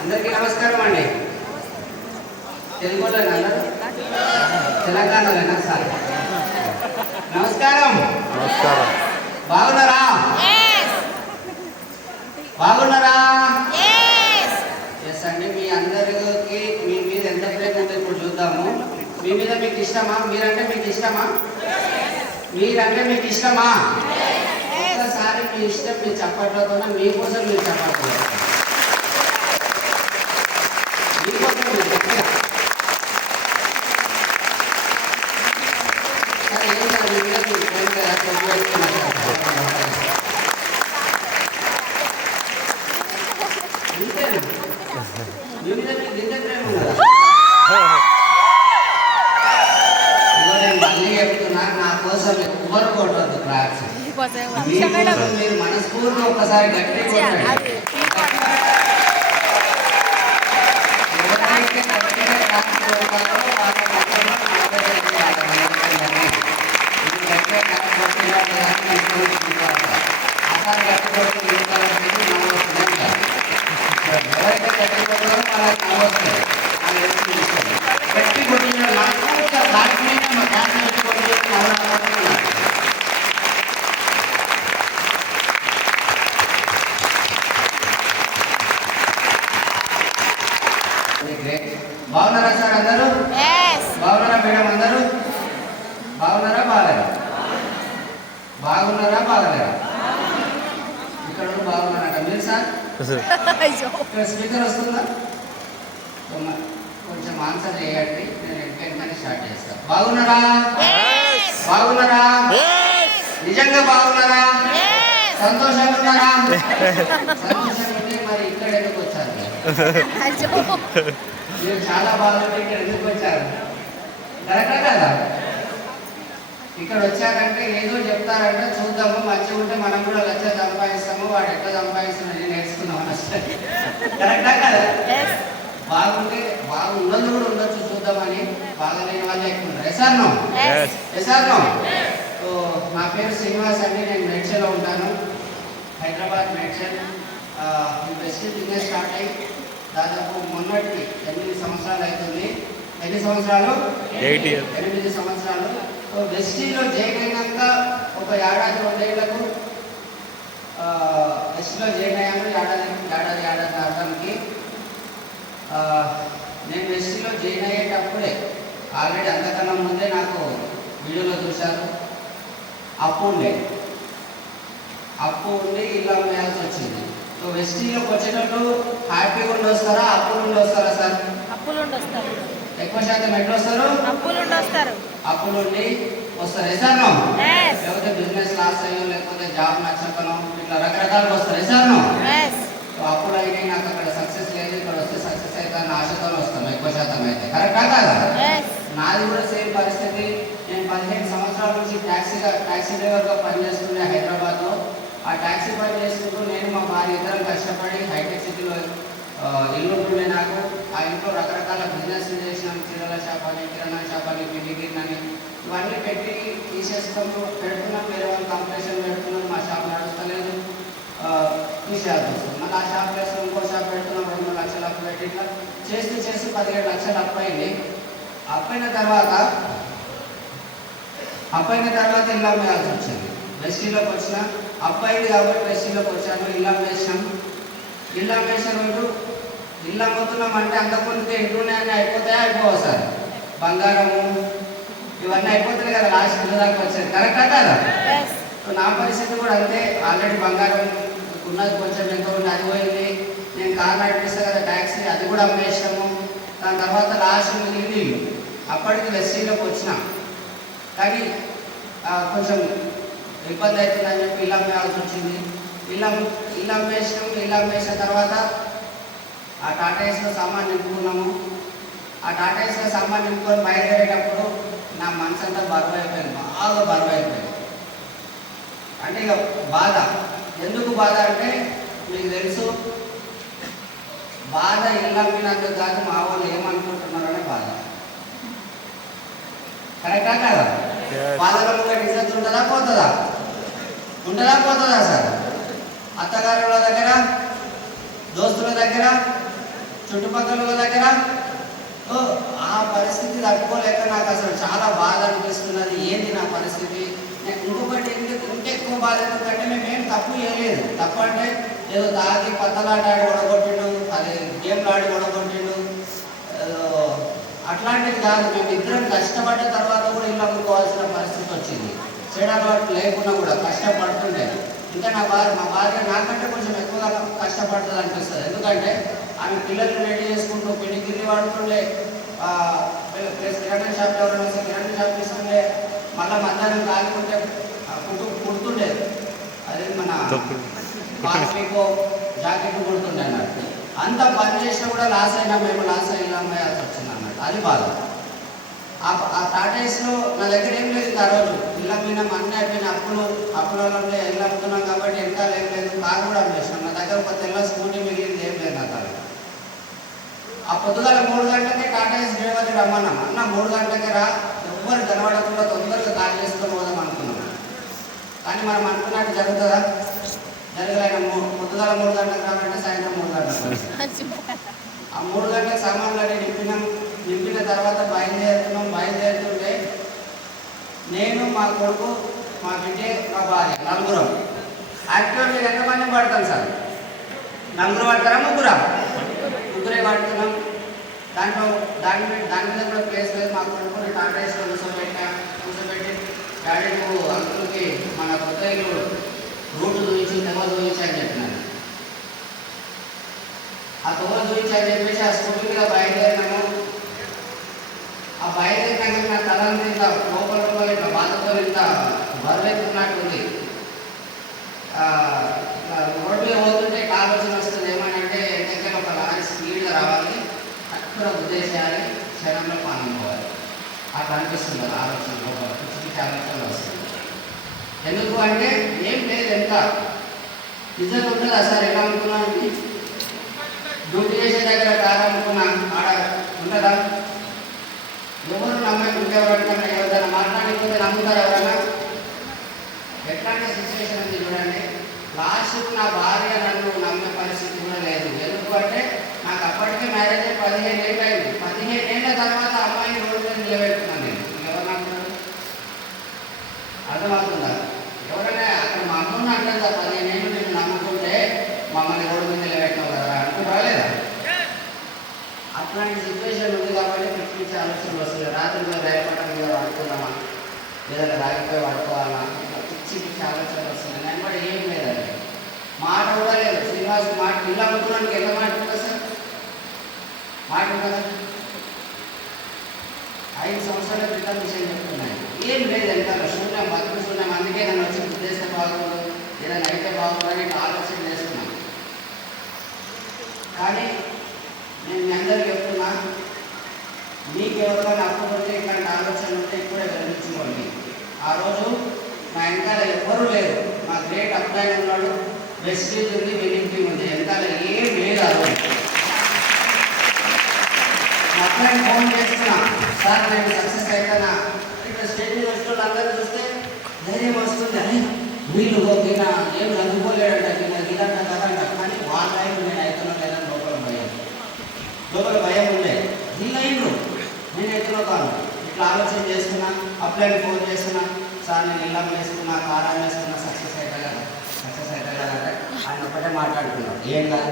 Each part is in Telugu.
అందరికీ నమస్కారం అండి. తెలుగులో తెలంగాణలోనా సార్? నమస్కారం. నమస్కారం. బాగున్నారా? బాగున్నారా? ఎస్ అండి. మీ అందరికి మీ మీద ఎంత ప్రేమ ఉందో ఇప్పుడు చూద్దాము. మీ మీద మీకు ఇష్టమా? మీరంటే మీకు ఇష్టమా? మీరంటే మీకు ఇష్టమా? ఒక్కసారి మీ ఇష్టం మీ చప్పట్లతో మీకోసం మీరు చప్పట్లు మీకోసం మీరు చెప్పిన సరే ఏం సార్ మీ మీద మీరు ప్రేమ మీ మీద మీకు ఇంత ప్రేమ ఉన్నదా? నేను మళ్ళీ చెప్తున్నా, నా కోసం ఎవరు కొట్టద్దు క్లాప్స్. మీరు మనస్ఫూర్తి ఒక్కసారి గట్టి కొట్టండి. ఎవరైతే గట్టిగా క్లాప్స్ కొడతారో వాళ్ళ పక్కన ఆసారి గట్టి కొట్టి ఎవరైతే గట్టి కొట్టారో వాళ్ళకి నవ్వొస్తుంది. గట్టి కొట్టిన దాని మీద మా క్లాస్ గట్టి కొట్టి నవ్వుతున్నారు. బాగున్నారా సార్ అందరూ? బాగున్నారా మేడం అందరూ? బాగున్నారా బాగాలేరా? బాగున్నారా బాగాలేరా? ఇక్కడ బాగున్నారట మీరు సార్? ఇక్కడ స్పీకర్ వస్తుందా? కొంచెం ఆన్సర్ చేయండి, నేను వెంటనే స్టార్ట్ చేస్తాను. బాగున్నారా? బాగున్నారా? నిజంగా బాగున్నారా? సంతోషంగా ఉన్నారా? సంతోషంగా ఉంటే మరి ఇక్కడ ఎందుకు వచ్చారు? మీరు చాలా బాగుంటే ఇక్కడ ఎందుకు వచ్చారు? కరెక్టా కదా? ఇక్కడ వచ్చారంటే ఏదో చెప్తారంటే చూద్దాము, మంచిగా ఉంటే మనం కూడా లక్ష సంపాదిస్తాము, వాడు ఎట్లా సంపాదిస్తున్నాడు నేర్చుకున్నాం అసలు. కరెక్టా కదా? బాగుంటే బాగున్నది కూడా ఉండొచ్చు చూద్దామని, బాగాలేని వాళ్ళు ఎక్కువ ఉన్నారు. ఎసార్నో ఎసార్నో. సో నా పేరు శ్రీనివాస్ అండి, నేను మేడ్చల్లో ఉంటాను, హైదరాబాద్ మేడ్చల్. ఈ బెస్ట్ బిజినెస్ స్టార్ట్ అయ్యి దాదాపు మొన్నటికి 8 సంవత్సరాలు అవుతుంది. ఎన్ని సంవత్సరాలు? 8 సంవత్సరాలు. సో వెస్టీలో జాయిన్ అయినాక ఒక ఏడాది 2 ఏళ్లకు వెస్టీలో జాయిన్ అయ్యాను. ఏడాది అర్థంకి నేను వెస్టీలో జాయిన్ అయ్యేటప్పుడే ఆల్రెడీ అంతకన్నా ముందే నాకు వీడియోలో చూశారు. అప్పు ఉండి ఇల్లు అమ్మేయాల్సి వచ్చింది. సో వెస్టీలోకి వచ్చేటప్పుడు హ్యాపీగా ఉండి వస్తారా, అప్పులు ఉండి వస్తారా సార్? అప్పులు ఉండి వస్తారు. ఎక్కువ శాతం ఎట్లా వస్తారు? అప్పులు ఉండి వస్తారు. అప్పులు ఉండి వస్తారు. ఎసార్నో? లేకపోతే బిజినెస్ లాస్ అయ్యో, లేకపోతే జాబ్ నచ్చకనో, ఇట్లా రకరకాలుగా వస్తారు. ఎసార్నో? అప్పుడు అయినా నాకు అక్కడ సక్సెస్ లేదు, ఇక్కడ వస్తే సక్సెస్ అవుతాను ఆశతో వస్తాను ఎక్కువ శాతం అయితే. కరెక్టా కాదా? నాది కూడా సేమ్ పరిస్థితి. నేను 15 సంవత్సరాల నుంచి ట్యాక్సీ డ్రైవర్గా పనిచేస్తుండే హైదరాబాద్లో. ఆ ట్యాక్సీ పని చేసుకుంటూ నేను మా భార్య ఇద్దరం కష్టపడి హైటెక్ సిటీలో ఇల్లు ఉంటుండే నాకు. ఆ ఇంట్లో రకరకాల బిజినెస్ చేసినాం. చీరల షాప్ అని, కిరాణా షాప్ అని, పిండి గిన్నెని ఇవన్నీ పెట్టి తీసేసుకుంటూ పెడుతున్నాం. వేరే వాళ్ళు కాంపిటీషన్ పెడుతున్నాం, మా షాప్ నడుస్తలేదు, తీసేయాల్సి వస్తుంది. మళ్ళీ ఆ షాప్ వేసుకుని ఇంకో షాప్ పెడుతున్నాం, 2 లక్షలు అప్పు పెట్టి ఇట్లా చేస్తూ 17 లక్షలు అప్పు అయింది. అప్పైన తర్వాత ఇల్లు అమ్మేయాల్సి వచ్చింది. వెస్టీలోకి వచ్చిన అప్పు అయింది కాబట్టి వెస్టీలోకి వచ్చాను. ఇల్లు అమ్మేసాం. ఇల్లు అమ్మేసిన రోజు ఇల్లు అమ్ముతున్నాం అంటే అంతకుముందుకే ఇంట్లోనే అన్నీ అయిపోతాయా? అయిపోవు సార్. బంగారము ఇవన్నీ అయిపోతున్నాయి కదా, లాస్ట్ ఇల్లు దాకా వచ్చేది. కరెక్టా కదా? నా పరిస్థితి కూడా అంతే. ఆల్రెడీ బంగారం ఉన్నది కొంచెం ఎంత ఉంది, అది పోయింది. నేను కార్ నడిపిస్తాను కదా ట్యాక్సీ, అది కూడా అమ్మేసాము. దాని తర్వాత లాస్ట్ మిగిలింది ఇల్లు. అప్పటికి వెస్టీలోకి వచ్చిన కానీ కొంచెం ఇబ్బంది అవుతుందని చెప్పి ఇల్లు అమ్మేయాల్సి వచ్చింది. ఇల్లు అమ్మేసిన తర్వాత ఆ టాటాయిస్లో సామాన్ నింపుకున్నాము. ఆ టాటాయిస్లో సామాన్ నింపుకొని బయలుదేరేటప్పుడు నా మనసు అంతా బరువు అయిపోయింది, బాగా బరువు అయిపోయింది. అంటే ఇక బాధ. ఎందుకు బాధ అంటే మీకు తెలుసు, బాధ ఇల్లు అమ్మినందుకు కాదు, మా వాళ్ళు ఏమనుకుంటున్నారనే బాధ. కరెక్టా కదా? బాధలో ఇజ్జత్ ఉంటుందా పోతుందా? ఉంటుందా పోతుందా సార్? అత్తగారి వాళ్ళ దగ్గర దోస్తుల దగ్గర, చుట్టుపక్కల దగ్గర. ఆ పరిస్థితి తట్టుకోలేక నాకు అసలు చాలా బాధ అనిపిస్తున్నది. ఏంది నా పరిస్థితి? ఇంకొకటి ఇంకా ఎక్కువ బాధ ఎందుకంటే మేమేం తప్పు చేయలేదు. తప్పు అంటే ఏదో తాగి పత్తలాట ఆడి ఒడగొట్టిండు, అది గేమ్లు ఆడి ఒడగొట్టిండు, అట్లాంటిది కాదు. మేము ఇద్దరం కష్టపడ్డ తర్వాత కూడా ఇల్లు అమ్ముకోవాల్సిన పరిస్థితి వచ్చింది. చెడు అలవాటు లేకుండా కూడా కష్టపడుతుండే. ఇంకా మా భార్య నాకంటే కొంచెం ఎక్కువగా కష్టపడుతుంది అనిపిస్తుంది. ఎందుకంటే ఆమె పిల్లల్ని రెడీ చేసుకుంటూ పిండి గిల్లి వాడుతుండే, ప్లస్ కిరాణా షాప్ ఎవరైనా వస్తే కిరాణా షాప్ ఇస్తుండే, మళ్ళీ మధ్యాహ్నం కాలుకుంటే కుడుతుండే, అదే మన పాస్పీకో జాకెట్ కుడుతుండే అన్నట్టు. అంత పని చేసినా కూడా లాస్ అయినా మేము లాస్ అయినా వచ్చింది అన్నట్టు. అది బాధ. ఆ టాటాయిస్లో నా దగ్గర ఏం లేదు. ఆ రోజు ఇళ్ళ మీద అన్నీ అయిపోయిన అప్పులలో ఇల్లు అమ్ముతున్నాం కాబట్టి వెనకాల ఏం లేదు. కారు కూడా అమ్మేసినాం. నా దగ్గర ఒక తెల్ల స్కూటీ మిగిలింది ఏం లేదు నా దగ్గర. ఆ పొద్దుగాల 3 గంటలకే టాటాయిస్ డ్రైవర్ని రమ్మన్నాం. అన్న 3 గంటలకే రా, ఎవ్వరు కనబడకుండా తొందరగా కాల్ చేసుకొని పోదాం అనుకున్నాం. కానీ మనం అనుకున్నట్టు జరుగుతుందా? జరగలేక పొద్దుగాల 3 గంటలకు రావాలంటే సాయంత్రం 3 గంటలకు. ఆ 3 గంటలకు సామాన్లన్నీ నింపిన తర్వాత బయలుదేరుతుంటే నేను, మా కొడుకు, మా బిడ్డే, మా భార్య, నలుగురం. యాక్టివ్గా మీరు ఎంతమంది పడతాం సార్? నలుగురు పడతారా? ముగ్గురే పడుతున్నాం. దాని మీద కూడా ప్లేస్ లేదు. మా కొడుకుని టాటాయిస్లో కూర్చోబెట్టి డాడీకు అంకుల్కి మన కొత్త ఇల్లు రూట్ చూపించి నెంబర్ చూపించి అని చెప్పినాను. ఆ తొవ్వ చూపించి అని చెప్పేసి ఆ స్కూటీ మీద బయలుదేరినాము. ఆ బయలుదేరినాక నా తలంతా ఇంత లోపల ఇంత బాధతో ఇంత బరువెత్తున్నట్టు ఉంది. రోడ్డు మీద పోతుంటే ఆలోచన వస్తుంది ఏమనంటే దగ్గర ఒక లారీ స్పీడ్గా రావాలి, అక్కడ ఉద్దేశాలి, క్షణంలో పానం పోవాలి. అట్లా అనిపిస్తుంది ఆలోచన, లోపల పిచ్చి ఆలోచనలు వస్తుంది. ఎందుకు అంటే ఏం లేదు, ఎంత నిజంగా ఉంటుందా సార్? ఎలా అనుకున్నాను, డ్యూటీ చేసే దగ్గర కారు అనుకున్నా, ఆడ ఉంటుందా? ఎవరు నమ్మకం ఇంకెవరైనా ఎవరైనా మాట్లాడిపోతే నమ్ముతారు ఎవరైనా? ఎట్లాంటి సిచ్యువేషన్ ఉంది చూడండి. లాస్ట్ నా భార్య నన్ను నమ్మే పరిస్థితి కూడా లేదు. ఎందుకు అంటే నాకు అప్పటికే మ్యారేజ్ అయ్యి 15 ఏళ్ళు అయింది. 15 ఏళ్ళ తర్వాత అమ్మాయిని రోడ్డు మీద నిలబెట్టుకున్నాను నేను. ఎవరు నమ్ముతారు? అర్థమవుతుందా? ఎవరైనా అక్కడ మా అమ్మని అంటారు, 15 ఏళ్ళు నేను నమ్ముకుంటే మమ్మల్ని రోడ్డు మీద నిలబెట్టినావు కదా అనుకుంటారా లేదా? అట్లాంటి సిచ్యువేషన్ ఉంది కాబట్టి పిచ్చి ఆలోచనలు వస్తుంది. రాత్రి మీద రైపట్టం మీద పడుకుందామా, ఏదైనా రాగిపోయి పడుకోవాలా, పిచ్చి ఆలోచనలు వస్తుంది. నేను కూడా ఏం లేదండి, మాట కూడా లేదు. శ్రీనివాస్ మాట ఇల్లు అమ్ముతున్నానికి ఎంత మాట ఉంటుంది సార్? మాట ఉంటుందా? 5 సంవత్సరాల క్రితం విషయం చెప్తున్నాయి. ఏం లేదు, ఎంత శూన్యం, బతుకు శూన్యం. అందుకే నన్ను వచ్చి ఉద్దేశిస్తే బాగుండు, ఏదైనా అయితే బాగుందని ఆలోచన చేస్తున్నాను. కానీ నేను మీ అందరికీ చెప్తున్నా, మీకు ఎవరికైనా అప్పుడు ఉంటే ఇట్లాంటి ఆలోచన ఉంటే ఇప్పుడే గమనించుకోండి. ఆ రోజు నా వెనకాల ఎవ్వరూ లేరు. మా గ్రేట్ అబ్బాయి ఉన్నాడు, వెస్టేజ్ ఉంది, వెన్నింగ్ టీమ్ ఉంది, వెనకాల ఏం లేదు. ఆ రోజు మా అబ్బాయిని ఫోన్ చేస్తున్నా, సార్ నేను సక్సెస్ అవుతానా? ఇక్కడ స్టేట్ మీద వచ్చిన వాళ్ళందరూ చూస్తే ధైర్యం వస్తుంది. అని వీళ్ళు ఈయన ఏం చదువుకోలేడంట, ఇదంట కదంట. కానీ వాళ్ళ లైఫ్ నేను అవుతున్నా లేదని లోపల భయం ఉండే. వీళ్ళు అయిండ్రు, నేను అవుతున్నా కాను. ఇట్లా ఆలోచన చేస్తున్నా, అప్లైని ఫోన్ చేస్తున్నా, సార్ నేను ఇల్లు వేసుకున్నా, కారం వేసుకున్నా, సక్సెస్ అవుతా కదా అంటే ఆయన ఒకటే మాట్లాడుతున్నాడు, ఏం కాదు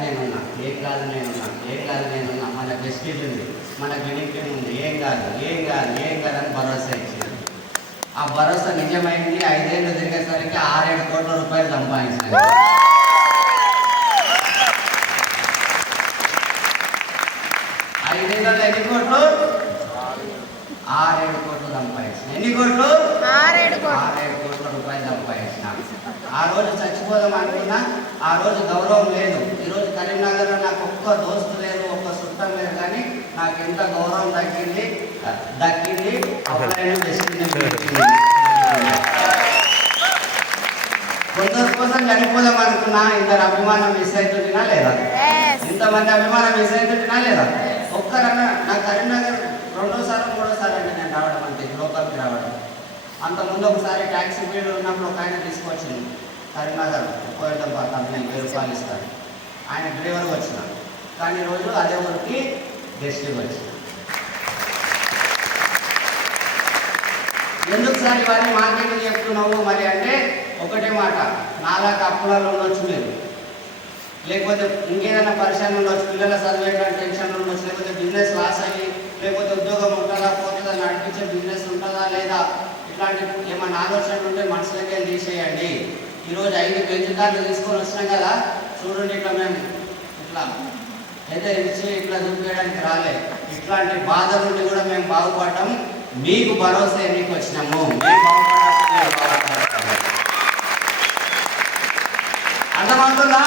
నేనున్నా, మన బెస్టీజ్ ఉంది, మన బెనిఫిట్ ఉంది, ఏం కాదు అని భరోసా ఇచ్చింది. ఆ భరోసా నిజమైంది. 5 ఏళ్ళు తిరిగేసరికి 6-7 కోట్ల రూపాయలు సంపాదించాను. 5 ఏళ్ళలో ఎన్ని కోట్లు? 6-7 కోట్లు సంపాదించిన. ఎన్ని కోట్లు? 6-7 కోట్ల రూపాయలు సంపాదించిన. ఆ రోజు చచ్చిపోదాం అనుకున్నా, ఆ రోజు గౌరవం లేదు. ఈరోజు కరీంనగర్లో నాకు ఒక్క దోస్తు లేదు, ఒక్క చుట్టం లేదు. కానీ నాకు ఎంత గౌరవం దక్కింది. అప్పుడైనా కొందరి కోసం చనిపోదాం అనుకున్నా, ఇందరు అభిమానం మిస్ అవుతుంటున్నా లేదా? ఇంతమంది అభిమానం మిస్ అవుతుంటున్నా లేదా? ఒక్కరన్నా నాకు కరీంనగర్ 2-3 అంటే నేను రావడం, అంతే లోకల్కి రావడం. అంతకుముందు ఒకసారి ట్యాక్సీ ఫీల్డ్ ఉన్నప్పుడు ఒక ఆయన తీసుకొచ్చింది కరీంనగర్, పోయేటం 15,000 రూపాయలు ఇస్తాడు. ఆయన డ్రైవర్గా వచ్చిన, కానీ ఈరోజు అదే ఊరికి గెస్ట్గా వచ్చిన. ఎందుకు సార్ ఇవన్నీ మార్కెటింగ్ చెప్తున్నావు మరి అంటే ఒకటే మాట, నాలాగా అప్పులలో ఉండొచ్చు మీరు, లేకపోతే ఇంకేదైనా పరిశ్రమ ఉండొచ్చు, పిల్లల చదివేటువంటి టెన్షన్ ఉండొచ్చు, లేకపోతే బిజినెస్ లాస్ అయ్యి, లేకపోతే ఉద్యోగం ఉంటుందా పోతుందా, నడిపించే బిజినెస్ ఉంటుందా లేదా, ఇట్లాంటి ఏమన్నా ఆలోచనలు ఉంటే మనసులకే తీసేయండి. ఈరోజు 5 బెంచ్ కార్లు తీసుకొని వచ్చినాం కదా, చూడండి ఇట్లా మేము ఇట్లా అయితే ఇచ్చి ఇట్లా చూపించడానికి రాలే, ఇట్లాంటి బాధ నుండి కూడా మేము బాగుపడటం మీకు భరోసా ఎన్నికి వచ్చినాము. అర్థమవుతుందా?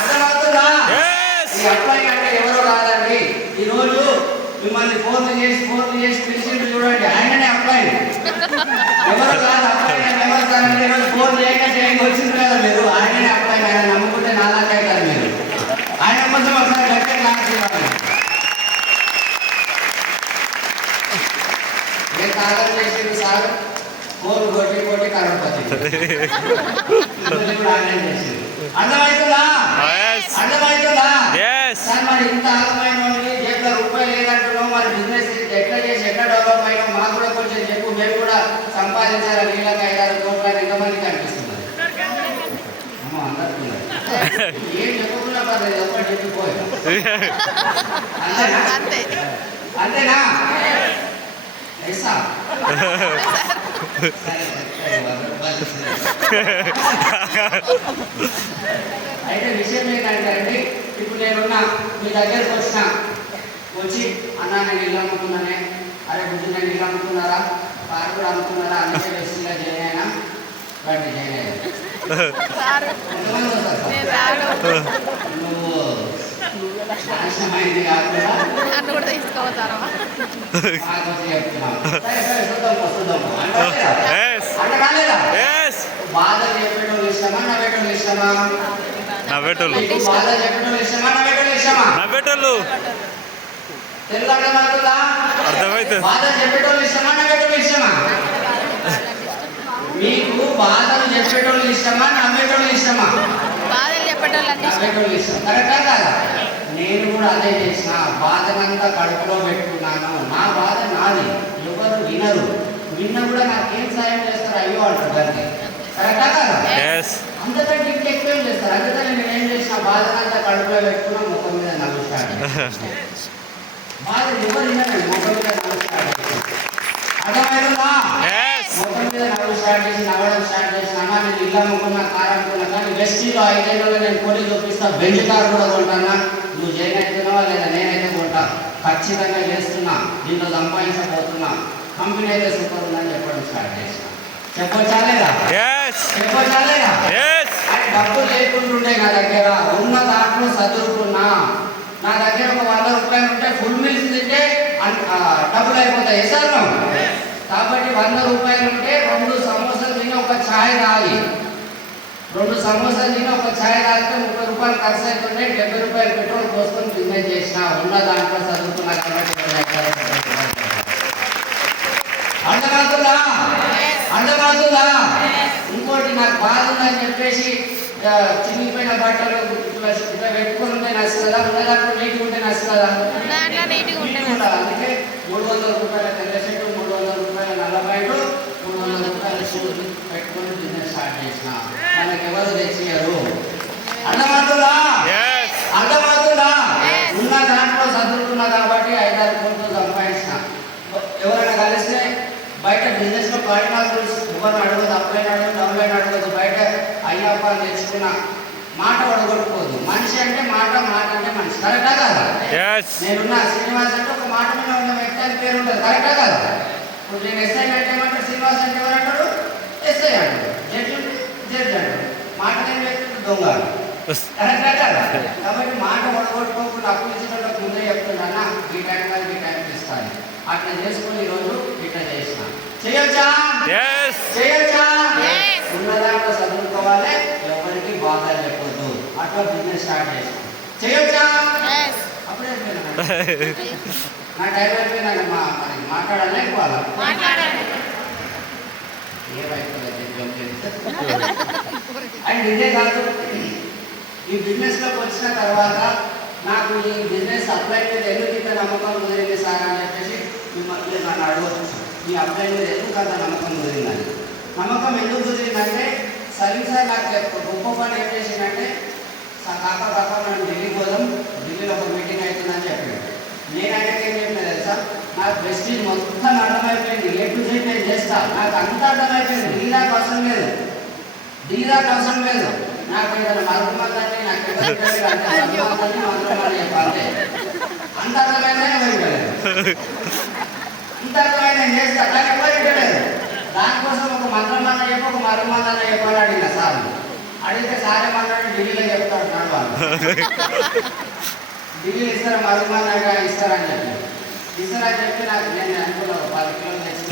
అర్థమవుతుందా? ఈ అప్లై అంటే ఎవరో కాదండి, ఈరోజు మిమ్మల్ని ఫోన్లు చేసి పిలిచిండ్రు చూడండి, ఆయననే అప్లై. ఎవరు కాదు అప్లై, ఎవరు కాదండి, ఈరోజు ఫోన్ చేయక వచ్చింది కదా మీరు, ఆయననే అప్లై. ఆయన నమ్ముకుంటే నాలాగే అవుతారు మీరు. ఆయన కొంచెం ఒకసారి గట్టిగా క్లాస్ ఇవ్వాలి. ఏ కాలం చేసింది సార్, ఫోన్ కొట్టి కరోడ్పతి ఆయన చేసింది. అర్థమవుతుందా? అర్థమవుతుందా? సార్ మరి ఇంత ఆగమైన వాళ్ళకి జేబులో రూపాయలు లేదంటున్నావు, మరి బిజినెస్ ఎట్లా చేసి ఎట్లా డెవలప్ అయినావు మాకు కూడా కొంచెం చెప్పు, మేము కూడా సంపాదించాలని, వీళ్ళకి 5-6 కోట్ల ఎంతమందికి అనిపిస్తున్నది. అమ్మ అందరికీ ఏం చెప్పకుండా పర్లేదు, ఒకటి చెప్పిపోయి అంతేనా? అంతేనా? అయితే విషయం ఏంటంటే అండి, ఇప్పుడు నేనున్నా మీ దగ్గరకు వచ్చి అన్నా నేను ఇల్లు అమ్ముకున్నానే, అరే బుద్ధి నేను ఇల్లు అమ్ముకున్నారా, కారు కూడా అమ్ముకున్నారా, అందుకే బెస్ట్గా జాయిన్ అయినా, రండి జాయిన్ అయ్యా. నువ్వు నాశనమైంది కాకుండా బాధ చెప్పడం ఇష్టమా, నవ్వటం ఇష్టమా? నవ్వేటోళ్ళు. బాధ చెప్పడం ఇష్టమా, నవ్వటం ఇష్టమా? నవ్వేటోళ్ళు. తెలుగు అర్థమవుతుందా? అర్థమవుతుంది. బాధ చెప్పడం ఇష్టమా, నవ్వటం ఇష్టమా? మీకు బాధలు చెప్పేటోళ్ళు ఇష్టమా, నవ్వేటోళ్ళు ఇష్టమా? నవ్వేటోళ్ళు ఇష్టం. కరెక్టా కాదా? నేను కూడా అదే చేసిన, బాధనంతా కడుపులో పెట్టుకున్నాను. నా బాధ నాది, ఎవరు వినరు, విన్న కూడా నాకేం సాయం చేస్తారు, అయ్యో అంటారు. దాన్ని కరెక్టా కాదా? అంతకంటే ఇంకెక్కువేం చేస్తారు. అందుకని నేను ఏం చేసిన, బాధనంతా కడుపులో పెట్టుకున్నా, ముఖం మీద నవ్వు స్టార్ట్. బాధ ఎవరు వినరండి, ముఖం మీద నవ్వు స్టార్ట్. అర్థమవుతుందా? ముఖం మీద నవ్వు స్టార్ట్ చేసి, నవ్వడం స్టార్ట్ చేసి, అన్నా నేను ఇల్లు అమ్ముకున్నా, కారు అమ్ముకున్నా, కానీ వెస్టీలో 5 ఏళ్ళలో నేను కొని చూపిస్తా, బెంచ్ కార్ కూడా కొంటానా, నువ్వు జైన్ అవుతున్నావా లేదా? నేనైతే కొంటా, ఖచ్చితంగా చేస్తున్నా, దీంట్లో సంపాదించబోతున్నా, కంపెనీ అయితే సూపర్ ఉందని చెప్పడం స్టార్ట్ చేసిన. చెప్పొచ్చా లేదా? చెప్పొచ్చా లేదా? ఆయన డబ్బు లేకుంటుండే నా దగ్గర, ఉన్న దాంట్లో చదువుకున్నా. నా దగ్గర ఒక 100 రూపాయలు ఉంటే ఫుల్ మీల్స్ తింటే డబ్బులు అయిపోతాయి సార్. కాబట్టి 100 రూపాయలు ఉంటే 2 సమోసాలు తిని ఒక ఛాయ్ తాగి, 2 సమోసాలు తిని ఒక ఛాయ్ తాగితే 30 రూపాయలు ఖర్చు అవుతుంటే 70 రూపాయలు పెట్రోల్ పోసుకొని బిజినెస్ చేసిన, ఉన్న దాంట్లో చదువుకున్నా. కాబట్టి అర్థమవుతుందా? అర్థమవుతుందా? ఇంకోటి నాకు బాధ ఉందని చెప్పేసి చినిగిపోయిన బట్టలు ఇట్లా పెట్టుకుని ఉంటే నచ్చుతుందా? ఉన్న దాంట్లో నీట్గా ఉంటే నచ్చుతుందా? అందుకే 300 రూపాయల తెల్ల షర్టు, 300 రూపాయల నల్ల ప్యాంటు, 300 రూపాయల షూస్ పెట్టుకుని బిజినెస్ స్టార్ట్ చేసిన. మనకి ఎవరు తెచ్చియారు? అర్థమవుతుందా? అర్థమవుతుందా? ఉన్న దాంట్లో చదువుకున్నా కాబట్టి 5-6 కోట్లు సంపాదించిన. ఎవరైనా కలిస్తే బయట బిజినెస్లో పరిణామాలు ఎవరిని అడగదు, అప్లైన్ అడగదు, డౌన్లైన్ అడగదు, బయట అయ్యప్ప తెచ్చుకున్న మాట ఒడగొట్టుకోదు. మనిషి అంటే మాట, మాట అంటే మనిషి. కరెక్టా కదా? నేనున్న శ్రీనివాస్ అంటే ఒక మాట మీద ఉన్న వ్యక్తి అని పేరు ఉంటుంది. కరెక్టా కదా? ఇప్పుడు నేను ఎస్ఐ అంటే ఏమంటారు, శ్రీనివాస్ అంటే ఎవరు అంటారు? ఎస్ఐ అంటారు. జడ్జి జడ్జి అంటారు. మాట లేని వ్యక్తి దొంగ. కరెక్టా కదా? కాబట్టి మాట ఒడగొట్టుకోకుండా అప్పులు ఇచ్చినట్టు ముందే చెప్తున్నా, ఈ టైం కాదు ఈ టైంకి ఇస్తాను. అట్లా చేసుకుని ఈరోజు ఇట్లా చేసిన. చేయొచ్చా? చేయొచ్చా? ఉన్నదాంట్లో చదువుకోవాలి, ఎవరికి బాధ లేకపోదు, అట్లా బిజినెస్ స్టార్ట్ చేసిన. చేయొచ్చా? అప్పుడే నా టైం అయిపోయిందండి. మనకి మాట్లాడాలి ఎక్కువ ఏమైపోలేదు. అండ్ ఇదే కాదు, ఈ బిజినెస్లోకి వచ్చిన తర్వాత నాకు ఈ బిజినెస్ అప్లై మీద ఎందుకు ఇంత నమ్మకం కుదిరింది సార్ అని చెప్పేసి మిమ్మల్ని నన్ను అడగవచ్చు. ఈ అప్లై మీద ఎందుకు అంత నమ్మకం కుదిరిందని. నమ్మకం ఎందుకు కుదిరిందంటే సలీం సార్ నాకు గొప్ప పని ఏం చేసిందంటే కాక మనం ఢిల్లీ పోదాం, ఢిల్లీలో ఒక మీటింగ్ అవుతుందని చెప్పాడు. నేను ఆయనకి ఏం చెప్పిన తెలుసా, నాకు ప్రెస్టీజ్ మొత్తం అర్థమైపోయింది, ఏ టు జెడ్ నేను చేస్తా, నాకు అంత అర్థమైపోయింది. డీదాకా అవసరం లేదు, డీదాకా అవసరం లేదు. నాకు ఏదైనా మరుగుమందని నాకు చెప్పాలి అంత అర్థమైందని వెళ్ళలేదు, ఇంత అర్థమైన నేను చేస్తా కానీ వెళ్ళలేదు. దానికోసం ఒక మంత్రమన్న చెప్పి ఒక మరుగుమందన్న చెప్పాలి అడిగిన సార్. అడిగితే సార్ ఏమన్నాడు, ఢిల్లీలో చెప్తాడు వాళ్ళు ఢిల్లీ ఇస్తారా మరుగుమందగా ఇస్తారని చెప్పి ఇస్తారని చెప్పి నాకు నేను అనుకున్నాను 10 కిలోలు తెచ్చి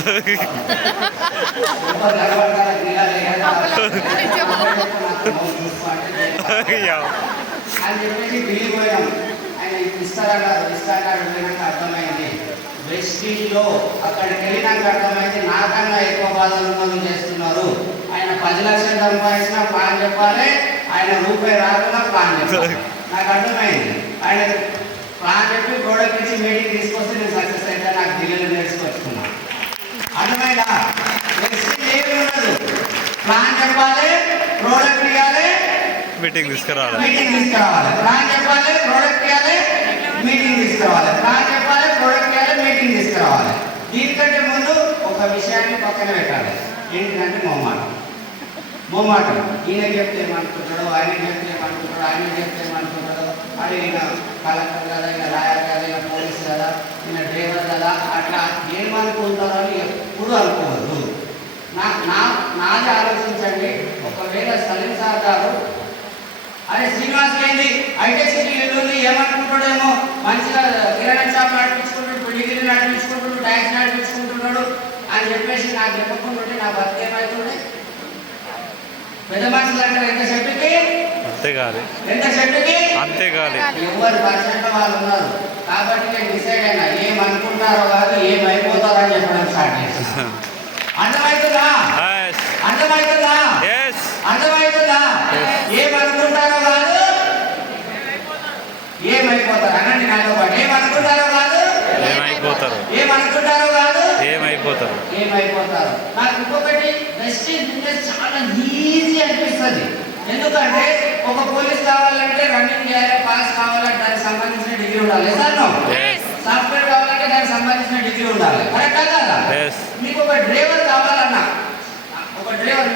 అని చెప్పేసి ఢిల్లీ పోయాం. ఆయన ఇస్తారన్నారు, పోయినాక అర్థమైంది వెస్టీజ్లో అక్కడికి వెళ్ళినాక అర్థమైంది నాకన్నా ఎక్కువ బాధలు చేస్తున్నారు. ఆయన 10 లక్షలు సంపాదించినా ప్లాన్ చెప్పాలి, ఆయన రూపాయి రాకుండా ప్లాన్ చెప్పాలి. నాకు అర్థమైంది. ఆయన ప్లాన్ చెప్పి ప్రోడక్ట్ ఇచ్చి మీటింగ్ తీసుకొస్తే నేను సక్సెస్ అయితే నాకు ఢిల్లీలో నేర్చుకొచ్చుకున్నాను. అర్థమైందా? ఏమి ఉండదు, ప్లాన్ చెప్పాలి, ప్రోడక్ట్ ఇవ్వాలి, మీటింగ్ తీసుకురావాలి, ప్లాన్ చెప్పాలి, ప్రోడక్ట్ ఇవ్వాలి, మీటింగ్ తీసుకురావాలి, ప్లాన్ చెప్పాలి, ప్రోడక్ట్ ఇవ్వాలి, మీటింగ్ తీసుకురావాలి. దీనికంటే ముందు ఒక విషయాన్ని పక్కన పెట్టాలి, ఏంటంటే మొహమాటం. ఈయన చెప్తే ఏమనుకుంటాడో, ఆయన చెప్తే ఏమనుకుంటాడో, ఆయన చెప్తే ఏమనుకుంటాడో, అది ఈయన కలెక్టర్ కదా, ఈయన లాయర్ కదా, ఈయన పోలీస్ కదా, ఈయన డ్రైవర్ కదా, అట్లా ఏమనుకుంటారో అని ఎప్పుడు అనుకోవద్దు. నాది ఆలోచించండి. ఒకవేళ సలీం సార్ గారు అరే శ్రీనివాస్కి ఏంది ఐటెక్ సిటీ వెళ్ళి ఏమనుకుంటాడేమో, మంచిగా కిరాణా షాప్ నడిపించుకుంటాడు, డిగ్రీ నడిపించుకుంటాడు, ట్యాక్స్ నడిపించుకుంటున్నాడు అని చెప్పేసి నాకు చెప్పకుండా నా బతికి ఏమవుతుండే. పెద్ద మనుషులు అంటారు ఎంత చెట్టుకి అంతేగాలి, ఎంత చెట్టుకి అంతేగాలి. ఎవరు పర్సెంట్ వాళ్ళు ఉన్నారు. కాబట్టి నేను డిసైడ్ అయినా ఏమనుకుంటారో కాదు ఏమైపోతారో అని చెప్పడం స్టార్ట్ చేస్తాను. అర్థమవుతుందా? అర్థమవుతుందా? అర్థమవుతుందా? ఏమనుకుంటారో కాదు ఏమైపోతారు. అనండి నాతో పాటు, ఏమనుకుంటారో కాదు ఏమనుకుంటారో కాదు ఏమైపోతారు. నాకు ఇంకొకటి వెస్టీజ్ బిజినెస్ చాలా ఈజీ అనిపిస్తుంది. ఎందుకంటే ఒక పోలీస్ కావాలంటే రన్నింగ్ చేయాలి, పాస్ కావాలంటే దానికి సంబంధించిన డిగ్రీ ఉండాలి. సాఫ్ట్వేర్ కావాలంటే దానికి సంబంధించిన డిగ్రీ ఉండాలి. కరెక్టా కదా? మీకు ఒక డ్రైవర్ కావాలన్నా, ఒక డ్రైవర్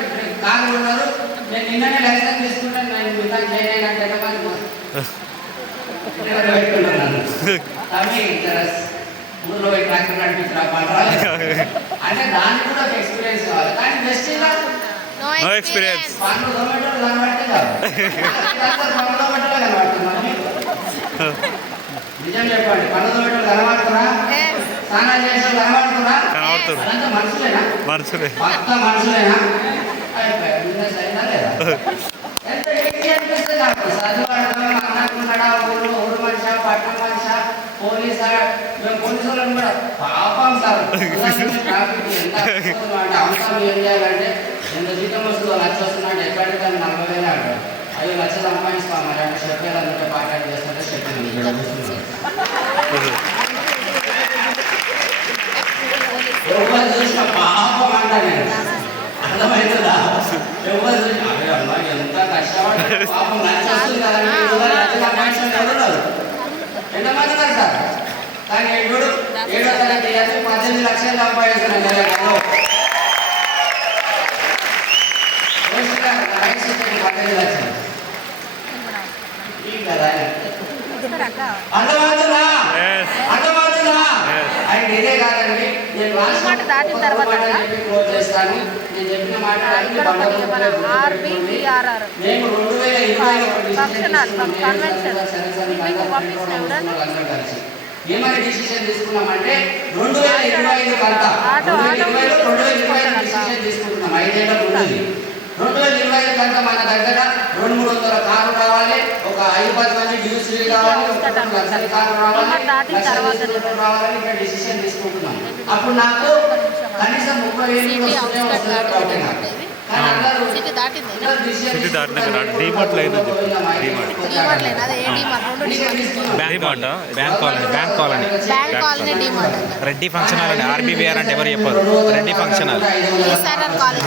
కారు ఉన్నారు, నేను నిన్ననే లైసెన్స్ తీసుకుంటాను, నేను మిగతా చేయలేను అంటే ఊర్లో పోయి ట్రాక్టర్ నడిపించరా అంటే దానికి కూడా ఒక ఎక్స్పీరియన్స్ కావాలి. కానీ వెస్టీజ్లో నో ఎక్స్పీరియన్స్. పన్ను టొమాటోలు కనబడితే కాదు, పన్ను టొమాటోలే కనబడుతున్నారు. నిజం చెప్పండి, పన్ను టొమాటోలు కనబడుతున్నా, స్నానాలు చేసే కనబడుతున్నా, అదంతా మనుషులేనా? పక్క మనుషులేనా? బిజినెస్ అయిందా లేదా? ఎంత ఈజీ అనిపిస్తుంది నాకు. చదువు అన్నట్టున్నాడా, ఊరు మనిషా, పట్టణ మనిషా, పోలీసా? మేము పోలీసు వాళ్ళని కూడా పాపం సార్ ట్రాఫిక్ ఎంత అంటే అవసరం ఏం చేయాలంటే ఎంత జీతం వస్తుందో 1 లక్ష వస్తుందంటే ఎక్కడికి కానీ 40,000 అంటారు. 5 లక్షలు సంపాదిస్తాం మరి అంటే చెప్పేయాలంటే పాఠాలు చేస్తుంటే చెప్పాను. ఎవరు చూసిన పాపం అంటా నేను. అర్థమవుతుందా? ఎవరు చూసిన అమ్మ ఎంత కష్టపడి పాపం లక్ష వస్తుంది కదండి, ఎంతమంది ఉన్నారు సార్? కానీ ఇప్పుడు 7వ తరగతి 18 లక్షలు సంపాదిస్తున్నాను నెలలో. 18 లక్షలు అర్థమవుతుందా? అర్థమవుతుందా? అయితే ఇదే కాదండి, నేను క్లోజ్ చేస్తాను. నేను చెప్పిన మాట మేము 2025 ఏమైనా డిసిషన్ తీసుకున్నామంటే 2025 కంతా 2025 డిసిషన్ తీసుకుంటున్నాం. 5 ఏళ్ల ముందు 2025 కంతా మన దగ్గర 200-300 కార్లు రావాలి, ఒక 5-10 మంది డ్యూస్లీ కావాలి, ఒక 2 లక్షల కార్లు రావాలని ఇక్కడ డిసిషన్ తీసుకుంటున్నాం. అప్పుడు నాకు కనీసం 30,000 వస్తుంది. కానీ అందరూ సిటీ దాటింది అందరూ decision సిటీ దాటినాక తీసుకుంటారు. డీమార్ట్ లైన్ అని చెప్పి. ఒకవేళ మా డీమార్ట్. ఇంటికి డిమార్ట్ లేదు అదే ఏ డిమార్ట్ రెండు డిమార్ట్ తీసుకుంటారు. Bank DMart bank colony bank colony bank colony DMart Reddy function hall అని ఆర్బీబీఆర్ అంటే ఎవరు చెప్పారు రెడ్డి ఫంక్షన్ హాల్ ఈసారి కాలేజ్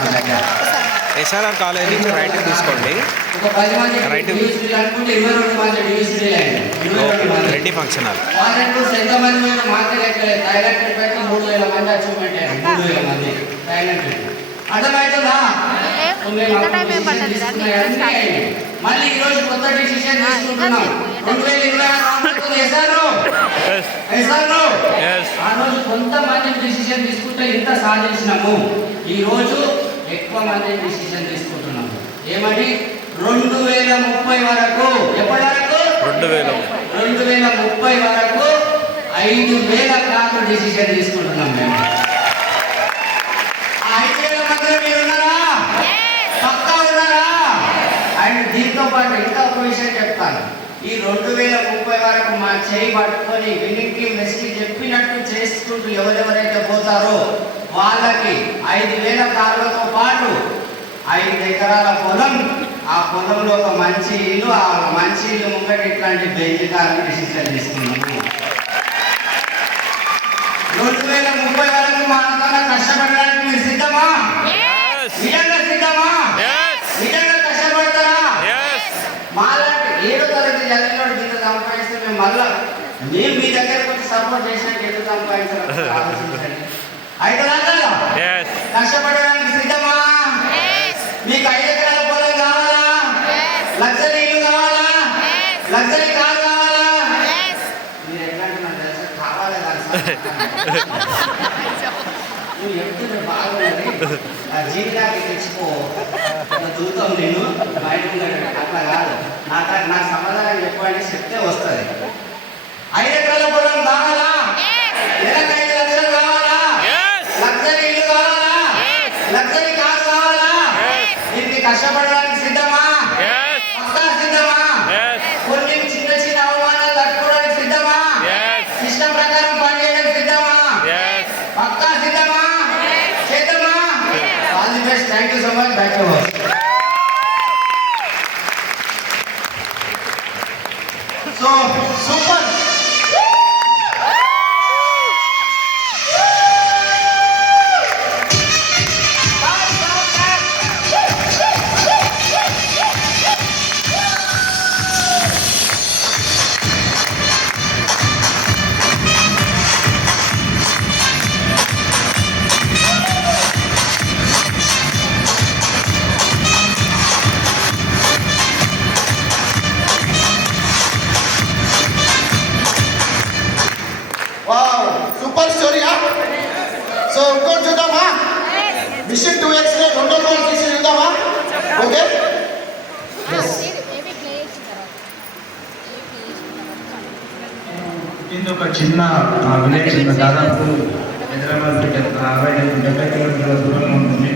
ఎస్ఆర్ఆర్ కాలేజ్ నుంచి రైట్ తీసుకోండి ఒక 10 మంది రైట్. డివిజన్ అనుకుంటే 22 మంది డివిజన్ లైన్. 22 మంది. రెడ్డి ఫంక్షన్ హాల్ వాలంటీర్స్ ఎంతమంది మీద మార్కెట్ ఎక్కలేదు. థాయిలాండ్ ట్రిప్ అయితే 3000 మంది అచీవ్మెంట్ అయ్యారు. 3000 మంది థాయిలాండ్ ట్రిప్. అర్థమవుతుందా? ఎంత టైం ఏం పట్టదు రండి స్టార్ట్ చేయండి. మళ్ళీ ఈ రోజు కొత్త డిసిషన్ తీసుకుంటున్నాం. 2026 వేసారు. Yes. వేసారు. Yes. ఆ రోజు కొంతమంది డిసిషన్ తీసుకుంటే ఇంత సాధించినాము. ఈ రోజు ఎక్కువ మంది డిసిషన్ తీసుకుంటున్నాము. ఏమని 2030 వరకు ఎప్పటి వరకు 2030 వరకు 5000 కార్లు డిసిషన్ తీసుకుంటున్నాం మేము. ఆ 5000 మధ్యలో మీరు ఉన్నారా? పక్కా ఉన్నారా? అండ్ దీంతో పాటు ఇంకా ఒక విషయం చెప్తాను. ఈ 2030 వరకు మా చేయి పట్టుకొని వినికి మెస్కి చెప్పినట్టు చేసుకుంటూ ఎవరెవరైతే పోతారో వాళ్ళకి 5000 కార్లతో పాటు 5 ఎకరాల పొలం, ఆ పొలంలో ఒక మంచి ఇల్లు, ఆ మంచి ఇల్లు ముంగట ఇట్లాంటి బెంచ్ కార్లు డిసిషన్ తీసుకున్నాము. 2030 వరకు మా అంతా కష్టపడడానికి మీరు సిద్ధమా? నిజంగా సిద్ధమా? నిజంగా కష్టపడతారా? మాలాంటి 7వ తరగతి చదివినోడు కింద సంపాదిస్తే మేము మీ దగ్గరకు వచ్చి సపోర్ట్ చేసినాక ఎందుకు సంపాదించాలి ఆలోచించండి. అయితే రాదా? కష్టపడడానికి సిద్ధమా? మీకు 5 ఎకరాల పొలం కావాలా? లగ్జరీ ఇల్లు కావాలా? లగ్జరీ కార్ కావాలా? మీరు ఎట్లా అంటున్నారు తెలుసా? కావాలి కాదు సార్. నువ్వు చెప్తుంటే బాగున్నది. ఆ జీవితానికి తెచ్చిపో చూద్దాం నేను బయట ఉన్నాడు. అట్లా కాదు. నాకు సమాధానం చెప్పండి, చెప్తే వస్తుంది. 5 ఎకరాల పొలం కావాలా? నెలకు 5 లక్షలు కావాలా? లగ్జరీ ఇల్లు కావాలా? లగ్జరీ కార్ కావాలా? దీనికి కష్టపడడానికి సిద్ధమా? పక్కా సిద్ధమా? కొన్ని చిన్న చిన్న అవమానాలు తట్టుకోవడానికి సిద్ధమా? ఇష్టం ప్రకారం పనిచేయడానికి సిద్ధమా? పక్కా సిద్ధమా? చేద్దామా? All the best. Thank you so much. Back to work. So super. Wow super స్టోరీయా. సో ఇంకోటి చూద్దామా? మిషన్ 2x లో రెండో గోల్ తీసి చూద్దామా? ఓకే. ఇది ఒక చిన్న విలేజ్ దాదాపు హైదరాబాద్ 70 కిలోమీటర్ల దూరంలో ఉంటుంది.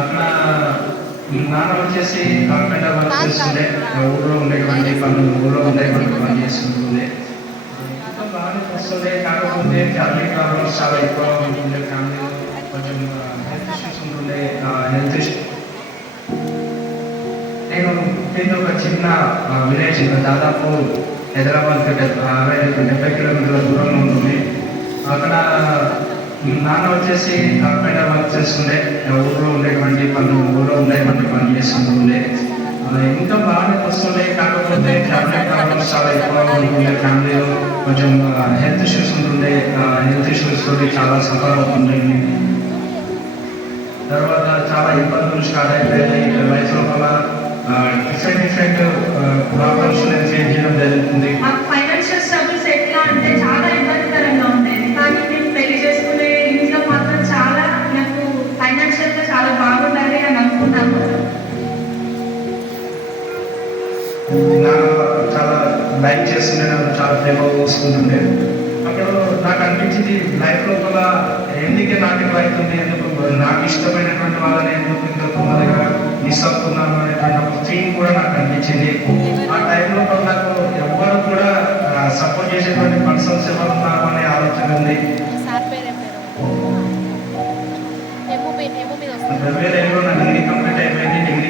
అక్కడ నాన్న వచ్చేసి కార్పెంటర్ వర్క్ చేస్తుండే, ఊళ్ళో ఉండేటువంటి పని చేస్తుంటుంది. ఇంకా బాగానే వస్తుండే, కాకపోతే ఫ్యామిలీ ప్రాబ్లమ్స్ చాలా ఎక్కువ ఉంటుండే. ఫ్యామిలీలో కొంచెం హెల్త్ ఇష్యూస్ ఉంటుండే. హెల్త్ ఇష్యూ నేను ఇది ఒక చిన్న విలేజ్ దాదాపు హైదరాబాద్ 70 కిలోమీటర్ల దూరంలో ఉంటుంది. అక్కడ నాన్న వచ్చేసి కార్పెంటర్ వర్క్ చేస్తుండే, ఊళ్ళో ఉండేటువంటి పని చేస్తుండే. ఇంకా బాగానే వస్తుండే, కాకపోతే ఫ్యామిలీ ప్రాబ్లమ్స్ చాలా ఎక్కువ ఉంటుండే. ఫ్యామిలీలో కొంచెం హెల్త్ ఇష్యూస్ ఉంటుండే. హెల్త్ ఇష్యూస్ తోటి చాలా సఫర్ అవుతుండే. తర్వాత చాలా ఇబ్బందులు స్టార్ట్ అయిపోయాయి లైఫ్ లోపల. డిఫరెంట్ ప్రాబ్లమ్స్ నేను ఫేస్ చేయడం జరుగుతుంది. ఫైనాన్షియల్ స్ట్రగుల్స్ ఎట్లా అంటే చాలా ఇబ్బందికరంగా ఉండేది. కానీ నేను పెళ్లి చేసుకునే ఇంట్లో మాత్రం చాలా నాకు ఫైనాన్షియల్గా చాలా బాగుండాలి అని అనుకున్నాను. నాకు చాలా లైక్ చేస్తుండే, నాకు చాలా ప్రేమ చూసుకుంటుండే. అప్పుడు నాకు అనిపించింది లైఫ్ లోపల ఎందుకే నాకు ఇట్లా అవుతుంది, ఎందుకు నాకు ఇష్టమైనటువంటి వాళ్ళని ఎందుకు ఇంత తొందరగా మిస్ అవుతున్నాను అనేటువంటి ఒక ఫీల్ కూడా నాకు అనిపించింది. ఆ టైంలో నాకు ఎవ్వరు కూడా సపోర్ట్ చేసేటువంటి పర్సన్స్ ఎవరు ఉన్నారు అనే ఆలోచన ఉంది. సార్ పేరు ఏం పేరు? ఏమో మీద వస్తుంది. 2007లో నాకు డిగ్రీ కంప్లీట్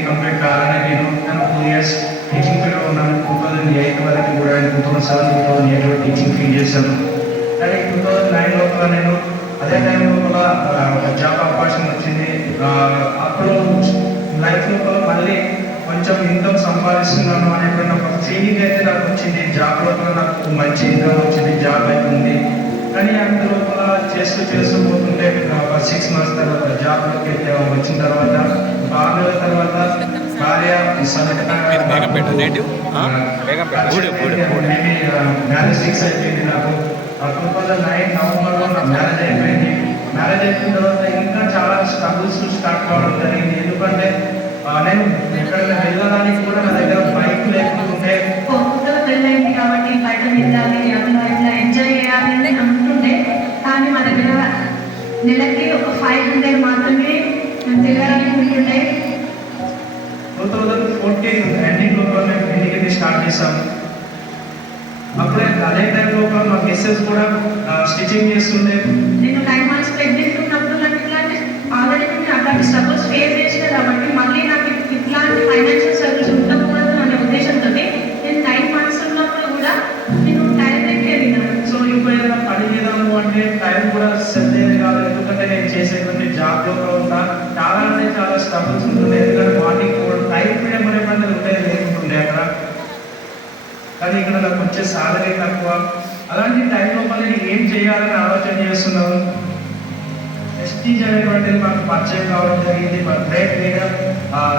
కంప్లీట్ కాగానే నేను 2 ఇయర్స్ టీచింగ్ ఫీల్డ్లో ఉన్నాను. 2008 వరకు కూడా 2007, 2008 టీచింగ్ ఫీల్డ్ చేశాను. కానీ 2009 లోపల నేను అదే టైం లోపల ఒక జాబ్ అవకాశం వచ్చింది. అప్పుడు లైఫ్ లోపల మళ్ళీ కొంచెం ఇన్కమ్ సంపాదిస్తున్నాను అనేటువంటి ఒక ఫీలింగ్ అయితే నాకు వచ్చింది. జాబ్ లోపల నాకు మంచి ఇన్కమ్ వచ్చింది, జాబ్ అయితే ఉంది. కానీ అంత లోపల చేస్తూ పోతుంటే ఒక 6 months తర్వాత జాబ్లోకి వచ్చిన తర్వాత 6 నెలల తర్వాత భార్య బేగంపేట నేటివ్ మ్యారేజ్ ఫిక్స్ అయిపోయింది నాకు. 2009 నవంబర్లో నా మ్యారేజ్ అయిపోయింది. మ్యారేజ్ అయిపోయిన తర్వాత ఇంకా చాలా స్ట్రగుల్స్ స్టార్ట్ కావడం జరిగింది. ఎందుకంటే నేను ఎక్కడికి వెళ్ళడానికి కూడా నా దగ్గర బైక్ లేకుంటే కొత్తగా పెళ్ళైంది కాబట్టి బయట వెళ్ళాలి, అందులో ఇట్లా ఎంజాయ్ చేయాలి అని అనుకుంటుండే. కానీ మా దగ్గర నెలకి ఒక 500 మాత్రమే మేము తిరగడానికి ఉంటుండే. 2014 ఎండింగ్ లోపల మేము ఇంటికి స్టార్ట్ చేసాము. అప్పుడే అదే టైం లోపల మా మిస్సెస్ కూడా స్టిచ్చింగ్ చేస్తుండే. నేను 9 months ప్రెగ్నెంట్ ఉన్నప్పుడు నాకు ఇట్లాంటి ఆల్రెడీ నేను అట్లాంటి స్ట్రగుల్స్ ఫేస్ చేసిన కాబట్టి మళ్ళీ నాకు ఇట్లాంటి ఫైనాన్షియల్ స్ట్రగుల్స్ ఉండకూడదు అనే ఉద్దేశంతో నేను 9 months ఉన్నప్పుడు కూడా నేను టైలరింగ్కి వెళ్ళినాను. సో ఇప్పుడు ఏదైనా పని చేద్దాము అంటే టైం కూడా సెట్ అయ్యేది కాదు. ఎందుకంటే నేను చేసేటువంటి జాబ్ లో కూడా చాలా అంటే చాలా స్ట్రగుల్స్ ఉంటుండే. ఎందుకంటే మార్నింగ్ కూడా టైం ఫ్రీడమ్ అనేటువంటిది ఉండేది లేకుంటుండే అక్కడ. కానీ ఇక్కడ నాకు వచ్చే సాలరీ తక్కువ. అలాంటి టైం లోపల నేను ఏం చేయాలని ఆలోచన చేస్తున్నాను. వెస్టీజ్ అనేటువంటిది మాకు పరిచయం కావడం జరిగింది. మా గ్రేట్ లీడర్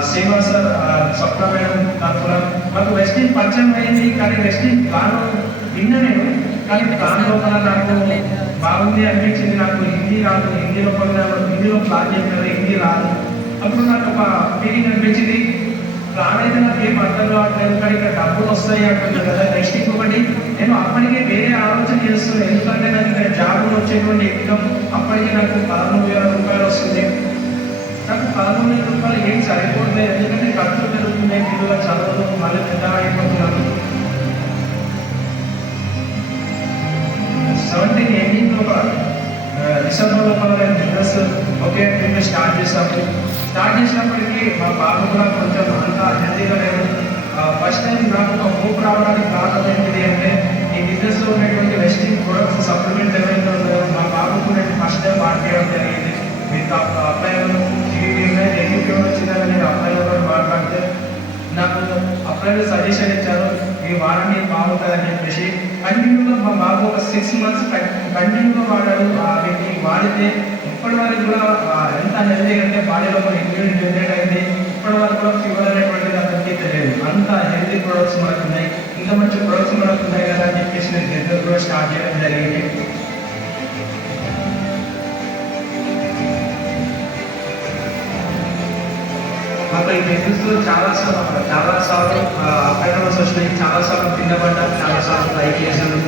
శ్రీనివాస్ సార్, స్వప్న మేడం తరఫున మాకు వెస్టీజ్ పరిచయం అయింది. కానీ వెస్టీజ్ ప్లాన్ విన్నా నేను, కానీ ప్లాన్ లోపల నాకు బాగుంది అనిపించింది. నాకు హిందీ రాదు, హిందీలో ప్లాన్ చేశారు, హిందీ రాదు. అప్పుడు నాకు ఒక ఫీలింగ్ అనిపించింది, ప్లాన్ అయితే నాకు ఏం అర్థం కావట్లేదు, కానీ ఇక్కడ డబ్బులు వస్తాయి అంటుంది కదా. నెక్స్ట్ ఇంకొకటి నేను అప్పటికే వేరే ఆలోచన చేస్తున్నాను. ఎందుకంటే నాకు ఇక్కడ జాబ్లో వచ్చేటువంటి ఇన్కమ్ అప్పటికే నాకు 13,000 రూపాయలు వస్తుంది. నాకు 13,000 రూపాయలు ఏం సరిపోవట్లేదు. ఎందుకంటే ఖర్చులు పెరుగుతున్నాయి, పిల్లల చదువులు మళ్ళీ పెద్ద అయిపోతున్నాను. 17 ఎండింగ్ లోపల డిసెంబర్ లోపల నేను బిజినెస్ ఓకే మేము స్టార్ట్ చేసినప్పటికీ మా బాబు కూడా కొంచెం అంతా హెల్తీగా లేదు. ఫస్ట్ టైం నాకు ఒక హోప్ రావడానికి కారణం ఏంటిది అంటే ఈ బిజినెస్లో ఉన్నటువంటి వెస్టింగ్ ప్రొడక్ట్స్ సప్లిమెంట్ ఏవైతే ఉన్నాయో మా బాబుకు నేను ఫస్ట్ టైం మాట్లాడడం జరిగింది. మీకు అప్లైలో టీవీ ఉన్నాయి, ఎన్నికలు వచ్చిందని నేను అప్లైలో కూడా మాట్లాడితే నాకు అప్లైలో సజెషన్ ఇచ్చారు, ఈ వాడని బాగుంటుందని చెప్పేసి. కంటిన్యూగా మా బాబు ఒక 6 months కంటిన్యూగా వాడాడు. వీటిని వాడితే ఇప్పటి వరకు కూడా ఎంత హెల్తీ అంటే బాడీలో ఒక ఇమ్యూనిటీ జనరేట్ అయింది. ఇప్పటి వరకు కూడా ఫీవర్ అనేటువంటిది అతనికి తెలియదు. అంత హెల్తీ ప్రొడక్ట్స్ మనకు ఉన్నాయి, ఇంత మంచి ప్రొడక్ట్స్ మనకు ఉన్నాయి కదా అని చెప్పేసి నేను బిజినెస్ కూడా స్టార్ట్ చేయడం జరిగింది. మాకు ఈ బిజినెస్లో చాలాసార్లు అపాయింట్మెంట్స్ వచ్చినాయి, చాలాసార్లు కింద పడ్డాను, చాలాసార్లు ట్రై చేశాను.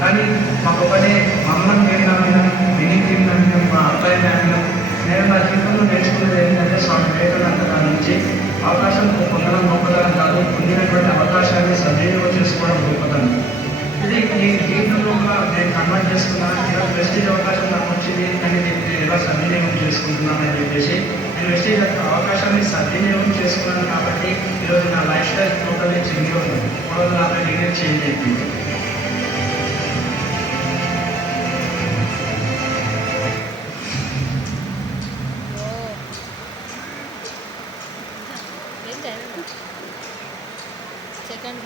కానీ మాకు ఒకటే మా అమ్మని నేను నమ్మినాం, విని టీం నమ్మినాం, మా అబ్బాయి నమ్మినాం. నేను నా జీవితంలో నేర్చుకున్నది ఏంటంటే స్వామి వివేకానంద నుంచి అవకాశం పొందడం గొప్పతనం కాదు, పొందినటువంటి అవకాశాన్ని సద్వినియోగం చేసుకోవడం గొప్పతనం. ఇది ఈ జీవితంలో నేను కన్వర్ట్ చేసుకున్నాను. ఈరోజు వెస్టేజ్ అవకాశం నాకు వచ్చింది, కానీ నేను ఎలా సద్వినియోగం చేసుకుంటున్నానని చెప్పేసి నేను వెస్టేజ్ అవకాశాన్ని సద్వినియోగం చేసుకున్నాను. కాబట్టి ఈరోజు నా లైఫ్ స్టైల్ టోటల్లీ చేంజ్ అవుతుంది, 350 డిగ్రీ చేంజ్ అయిపోయింది. సెకండ్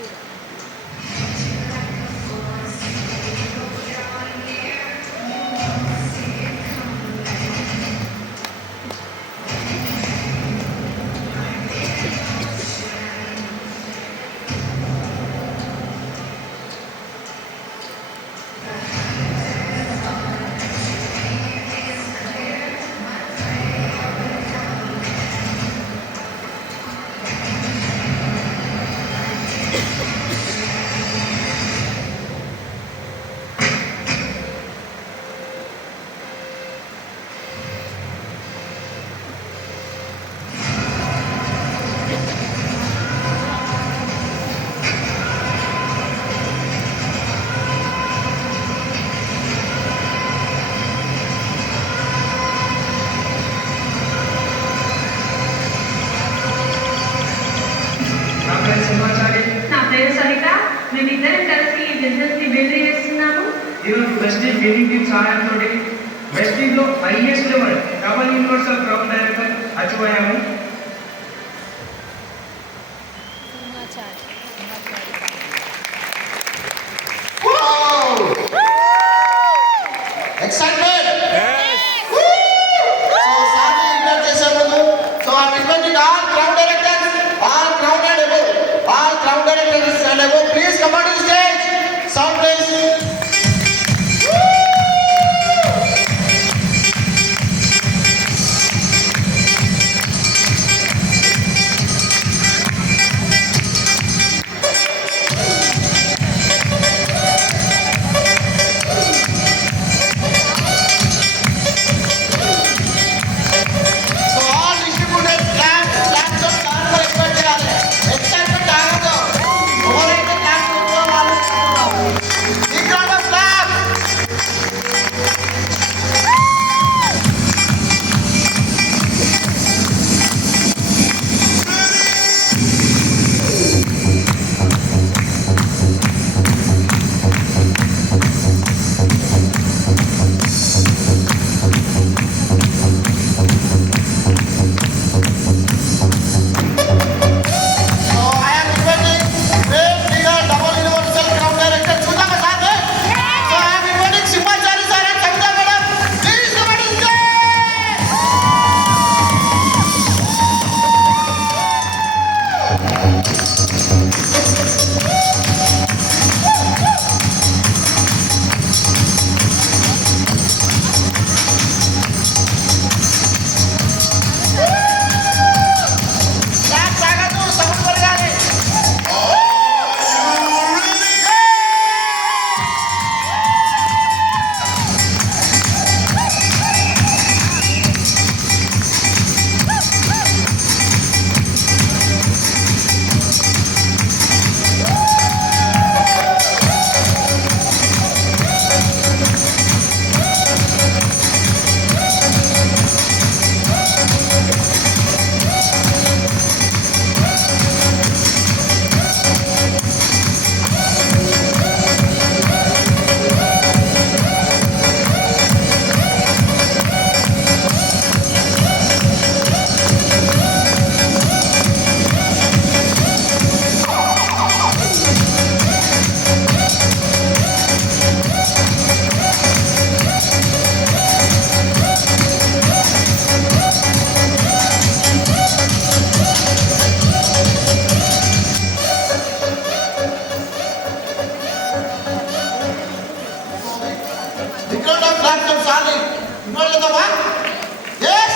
ఈరోజు బెస్ట్ టీమ్ విన్నింగ్ టీమ్ సహాయంతో బెస్ట్ టీంలో highest level double universal crowd director achieve అయ్యాము. Excited? Woo! So, Sani invite చేసే ముందు, so I'm inviting all crowd directors and above, please come on to the stage. Sound please. So all distributors clap of clap for expert చేయాలి. Excitement ఆగదు. ఎవరైతే clap కొట్టారో వాళ్ళు కొట్టుకుంటారు. Big round of clap. So I am inviting great figure double universal crowd director చూద్దామా sir? So I am inviting Simhachari sir and Savita madam. Please come on to the stage. Clap సాగదు, sound పెరగాలి. Big round of clap to Sani. Involve చేద్దామా? Yes.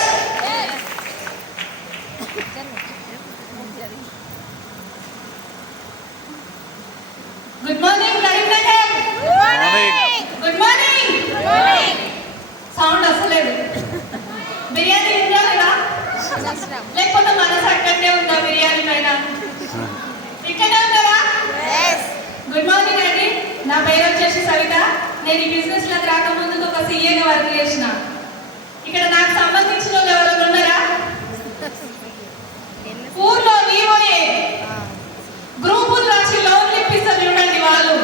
Good morning Karimnagar. Good morning. Sound వస్తలేదు. బిర్యానీ తింటా లేదా? లేకపోతే మనసు అక్కడనే ఉందా బిర్యానీ పైన? ఇక్కడే ఉన్నారా? గుడ్ మార్నింగ్ అండి. నా పేరు వచ్చేసి సవిత. నేను ఈ బిజినెస్ లోకి రాకముందు ఒక సీఏగా వర్క్ చేసిన. ఇక్కడ నాకు సంబంధించిన వాళ్ళు ఎవరైనా ఉన్నారా? ఊర్లో వివోఏ గ్రూపులు రాసి లోన్లు ఇప్పిస్తారు చూడండి వాళ్ళు.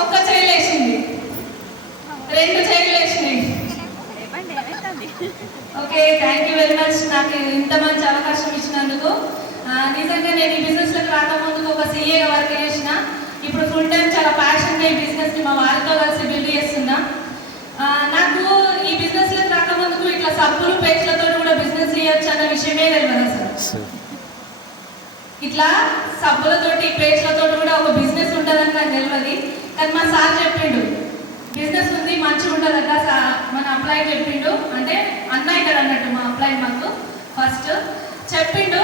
ఒక్క చైలు వేసింది, 2 చైలు వేసినాయి. Okay, thank you very much నాకు ఇంత మంచి అవకాశం ఇచ్చినందుకు. నిజంగా నేను ఈ బిజినెస్లోకి రాకముందుకు ఒక సీఏగా వర్క్ చేసిన. ఇప్పుడు ఫుల్ టైం చాలా ప్యాషన్గా ఈ బిజినెస్ని మా వారితో కలిసి బిల్డ్ చేస్తున్నా. నాకు ఈ బిజినెస్లోకి రాకముందుకు ఇట్లా సబ్బులు పేస్ట్లతో కూడా బిజినెస్ చేయొచ్చు అన్న విషయమే తెలియదు అసలు. ఇట్లా సబ్బులతోటి పేస్ట్లతో కూడా ఒక బిజినెస్ ఉంటుందని నాకు తెలియదు. కానీ మా సార్ చెప్పిండు బిజినెస్ ఉంది మంచిగా ఉంటుందట. మన అప్లై చెప్పిండు, అంటే అన్న ఇక్కడ అన్నట్టు మా అప్లై మాకు ఫస్ట్ చెప్పిండు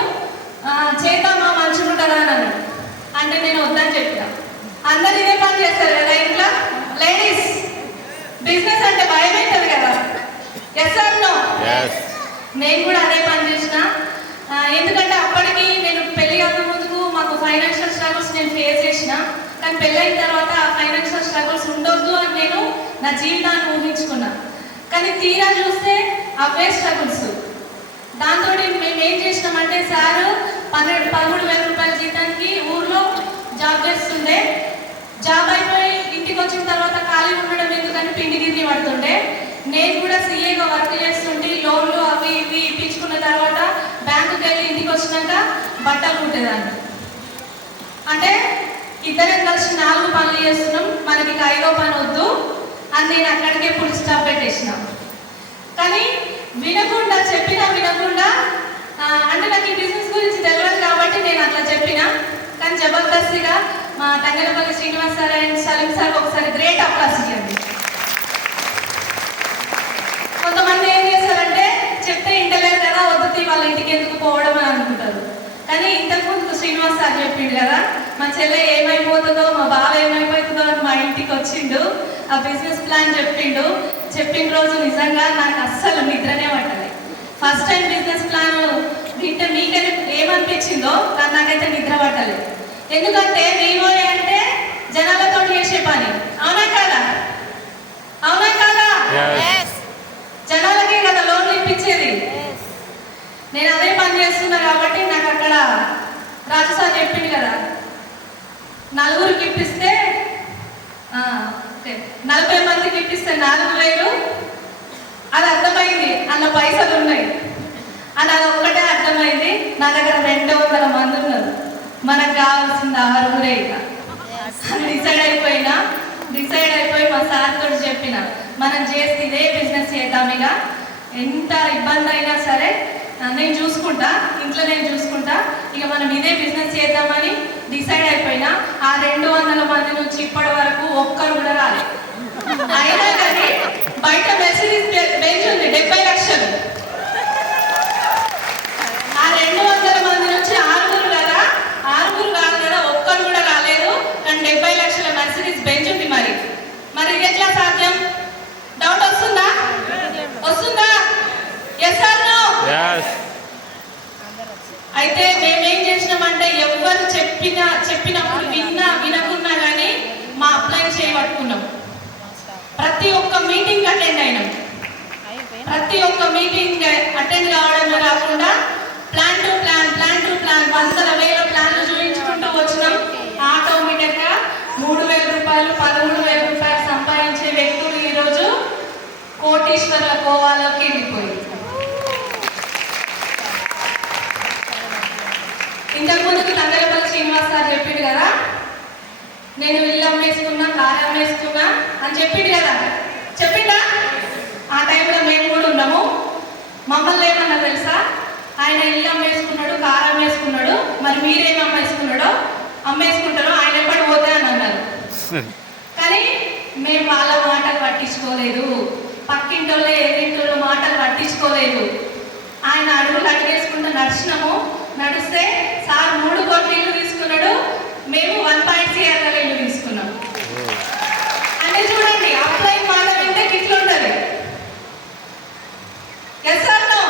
చేద్దామా మంచిగా ఉంటుందా అని అన్నాడు. అంటే నేను వద్దని చెప్పిన. అందరు ఇదే పని చేస్తారు కదా ఇంట్లో లేడీస్. బిజినెస్ అంటే భయం అవుతుంది కదా. Yes or no? నేను కూడా అదే పని చేసిన. ఎందుకంటే అప్పటికి నేను పెళ్లి కాక ముందుకు మాకు ఫైనాన్షియల్ స్ట్రగుల్స్ నేను ఫేస్ చేసిన. కానీ పెళ్ళైన తర్వాత ఆ ఫైనాన్షియల్ స్ట్రగుల్స్ ఉండొద్దు అని నేను నా జీవితాన్ని ఊహించుకున్నా. కానీ తీరా చూస్తే అవే స్ట్రగుల్స్. దాంతో మేము ఏం చేసినామంటే సారు 13,000 రూపాయల జీతానికి ఊర్లో జాబ్ చేస్తుండే. జాబ్ అయిపోయి ఇంటికి వచ్చిన తర్వాత ఖాళీ ఉండడం ఎందుకని పిండి గిరిని పడుతుండే. నేను కూడా సీఏగా వర్క్ చేస్తుంటే లోన్లు అవి ఇవి ఇప్పించుకున్న తర్వాత బ్యాంకుకి వెళ్ళి ఇంటికి వచ్చినాక బట్టలు కుట్టేదాన్ని. అంటే ఇద్దరం కలిసి 4 పనులు చేస్తున్నాం, మనకి 5వ పని వద్దు అని నేను అక్కడికే ఫుల్ స్టాప్ పెట్టేసిన. కానీ వినకుండా వినకుండా అంటే నాకు ఈ బిజినెస్ గురించి తెలియదు కాబట్టి నేను అట్లా చెప్పిన. కానీ జబర్దస్తిగా మా Thangalapalli Srinivas sir and Saleem sir ఒకసారి గ్రేట్ అప్లాస్ ఇవ్వండి. కొంతమంది ఏం చేస్తారంటే చెప్తే ఇంటలేరు కదా, వద్దుతి వాళ్ళ ఇంటికి ఎందుకు పోవడం అని అనుకుంటారు. కానీ ఇంతకుముందు శ్రీనివాస్ సార్ చెప్పిండు కదా, మా చెల్లె ఏమైపోతుందో మా బావ ఏమైపోతుందో అని మా ఇంటికి వచ్చిండు, ఆ బిజినెస్ ప్లాన్ చెప్పిన రోజు నిజంగా నాకు అస్సలు నిద్రనే పట్టలేదు. ఫస్ట్ టైం బిజినెస్ ప్లాన్ వింటే మీకైతే ఏమనిపించిందో కానీ నాకైతే నిద్ర పట్టలేదు. ఎందుకంటే వీవోఏ అంటే జనాలతో చేసే పని, అవునా కాదా? అవునా కాదా? జనాలకే కదా లోన్లు ఇప్పించేది. నేను అదే పని చేస్తున్నా కాబట్టి నాకు అక్కడ రాజు సార్ చెప్పింది కదా, 4 ఇప్పిస్తే 40 మందికి ఇప్పిస్తే 4,000 అది అర్థమైంది, అందులో పైసలు ఉన్నాయి అని అది ఒక్కటే అర్థమైంది. నా దగ్గర 200 మంది ఉన్నారు, మనకు కావాల్సింది 6 ఇక డిసైడ్ అయిపోయి మా సార్ తోటి చెప్పిన, మనం చేస్తే ఇదే బిజినెస్ చేద్దాం, ఇక ఎంత ఇబ్బంది అయినా సరే నేను చూసుకుంటా, ఇంట్లో నేను చూసుకుంటా, ఇక మనం ఇదే బిజినెస్ చేద్దామని డిసైడ్ అయిపోయినా. ఆ 200 మంది నుంచి ఇప్పటి వరకు ఒక్కరు కూడా రాలేదు. అయినా కానీ బయట మెర్సిడీస్ బెంజ్ ఉంది 70 లక్షలు. ఆ 200 మంది నుంచి 6 కదా, 6 కాదు కదా, ఒక్కరు కూడా రాలేదు. కానీ 70 లక్షల మెర్సిడీస్ బెంజ్ ఉంది. మరి ఇది ఎట్లా సాధ్యం? డౌట్ వస్తుందా? Yes or no? అయితే మేమేం చేసినామంటే ఎవరు చెప్పినప్పుడు వినకున్నా కానీ మా అప్లై చేయబట్టుకున్నాం. ప్రతి ఒక్క మీటింగ్ అటెండ్ అయినాం. ప్రతి ఒక్క మీటింగ్ అటెండ్ కావడమే కాకుండా ప్లాన్ టు ప్లాన్ 100,000 ప్లాన్లు చూపించుకుంటూ వచ్చినాం. ఆటోమేటిక్గా 3,000 రూపాయలు 13,000 రూపాయలు సంపాదించే వ్యక్తులు ఈరోజు కోటీశ్వర్ల కోవాలోకి వెళ్ళిపోయింది. ఇంతకుముందుకు తంగలపల్లి శ్రీనివాస్ సార్ చెప్పిండు కదా, నేను ఇల్లు అమ్మేసుకున్నా, కారు అమ్మేసుకున్నా అని చెప్పిండు కదా, చెప్పిండా? ఆ టైంలో మేము కూడా ఉన్నాము. మమ్మల్ని ఏమన్నా తెలుసా, ఆయన ఇల్లు అమ్మేసుకున్నాడు, కారు అమ్మేసుకున్నాడు, మరి మీరేం అమ్మేసుకుంటారో ఆయన ఎప్పుడు పోతే అని అన్నారు. కానీ మేము వాళ్ళ మాటలు పట్టించుకోలేదు, పక్కింటోళ్ళ ఎదింటోళ్ళ మాటలు పట్టించుకోలేదు. ఆయన అడుగులు అడిగేసుకుంటూ నడిస్తే సార్ 3 కోట్ల ఇల్లు తీసుకున్నాడు, మేము 1.6 ఇల్లు తీసుకున్నాం. అంటే చూడండి, అప్లై మాట వింటే ఇట్లుంటది. Yes or no?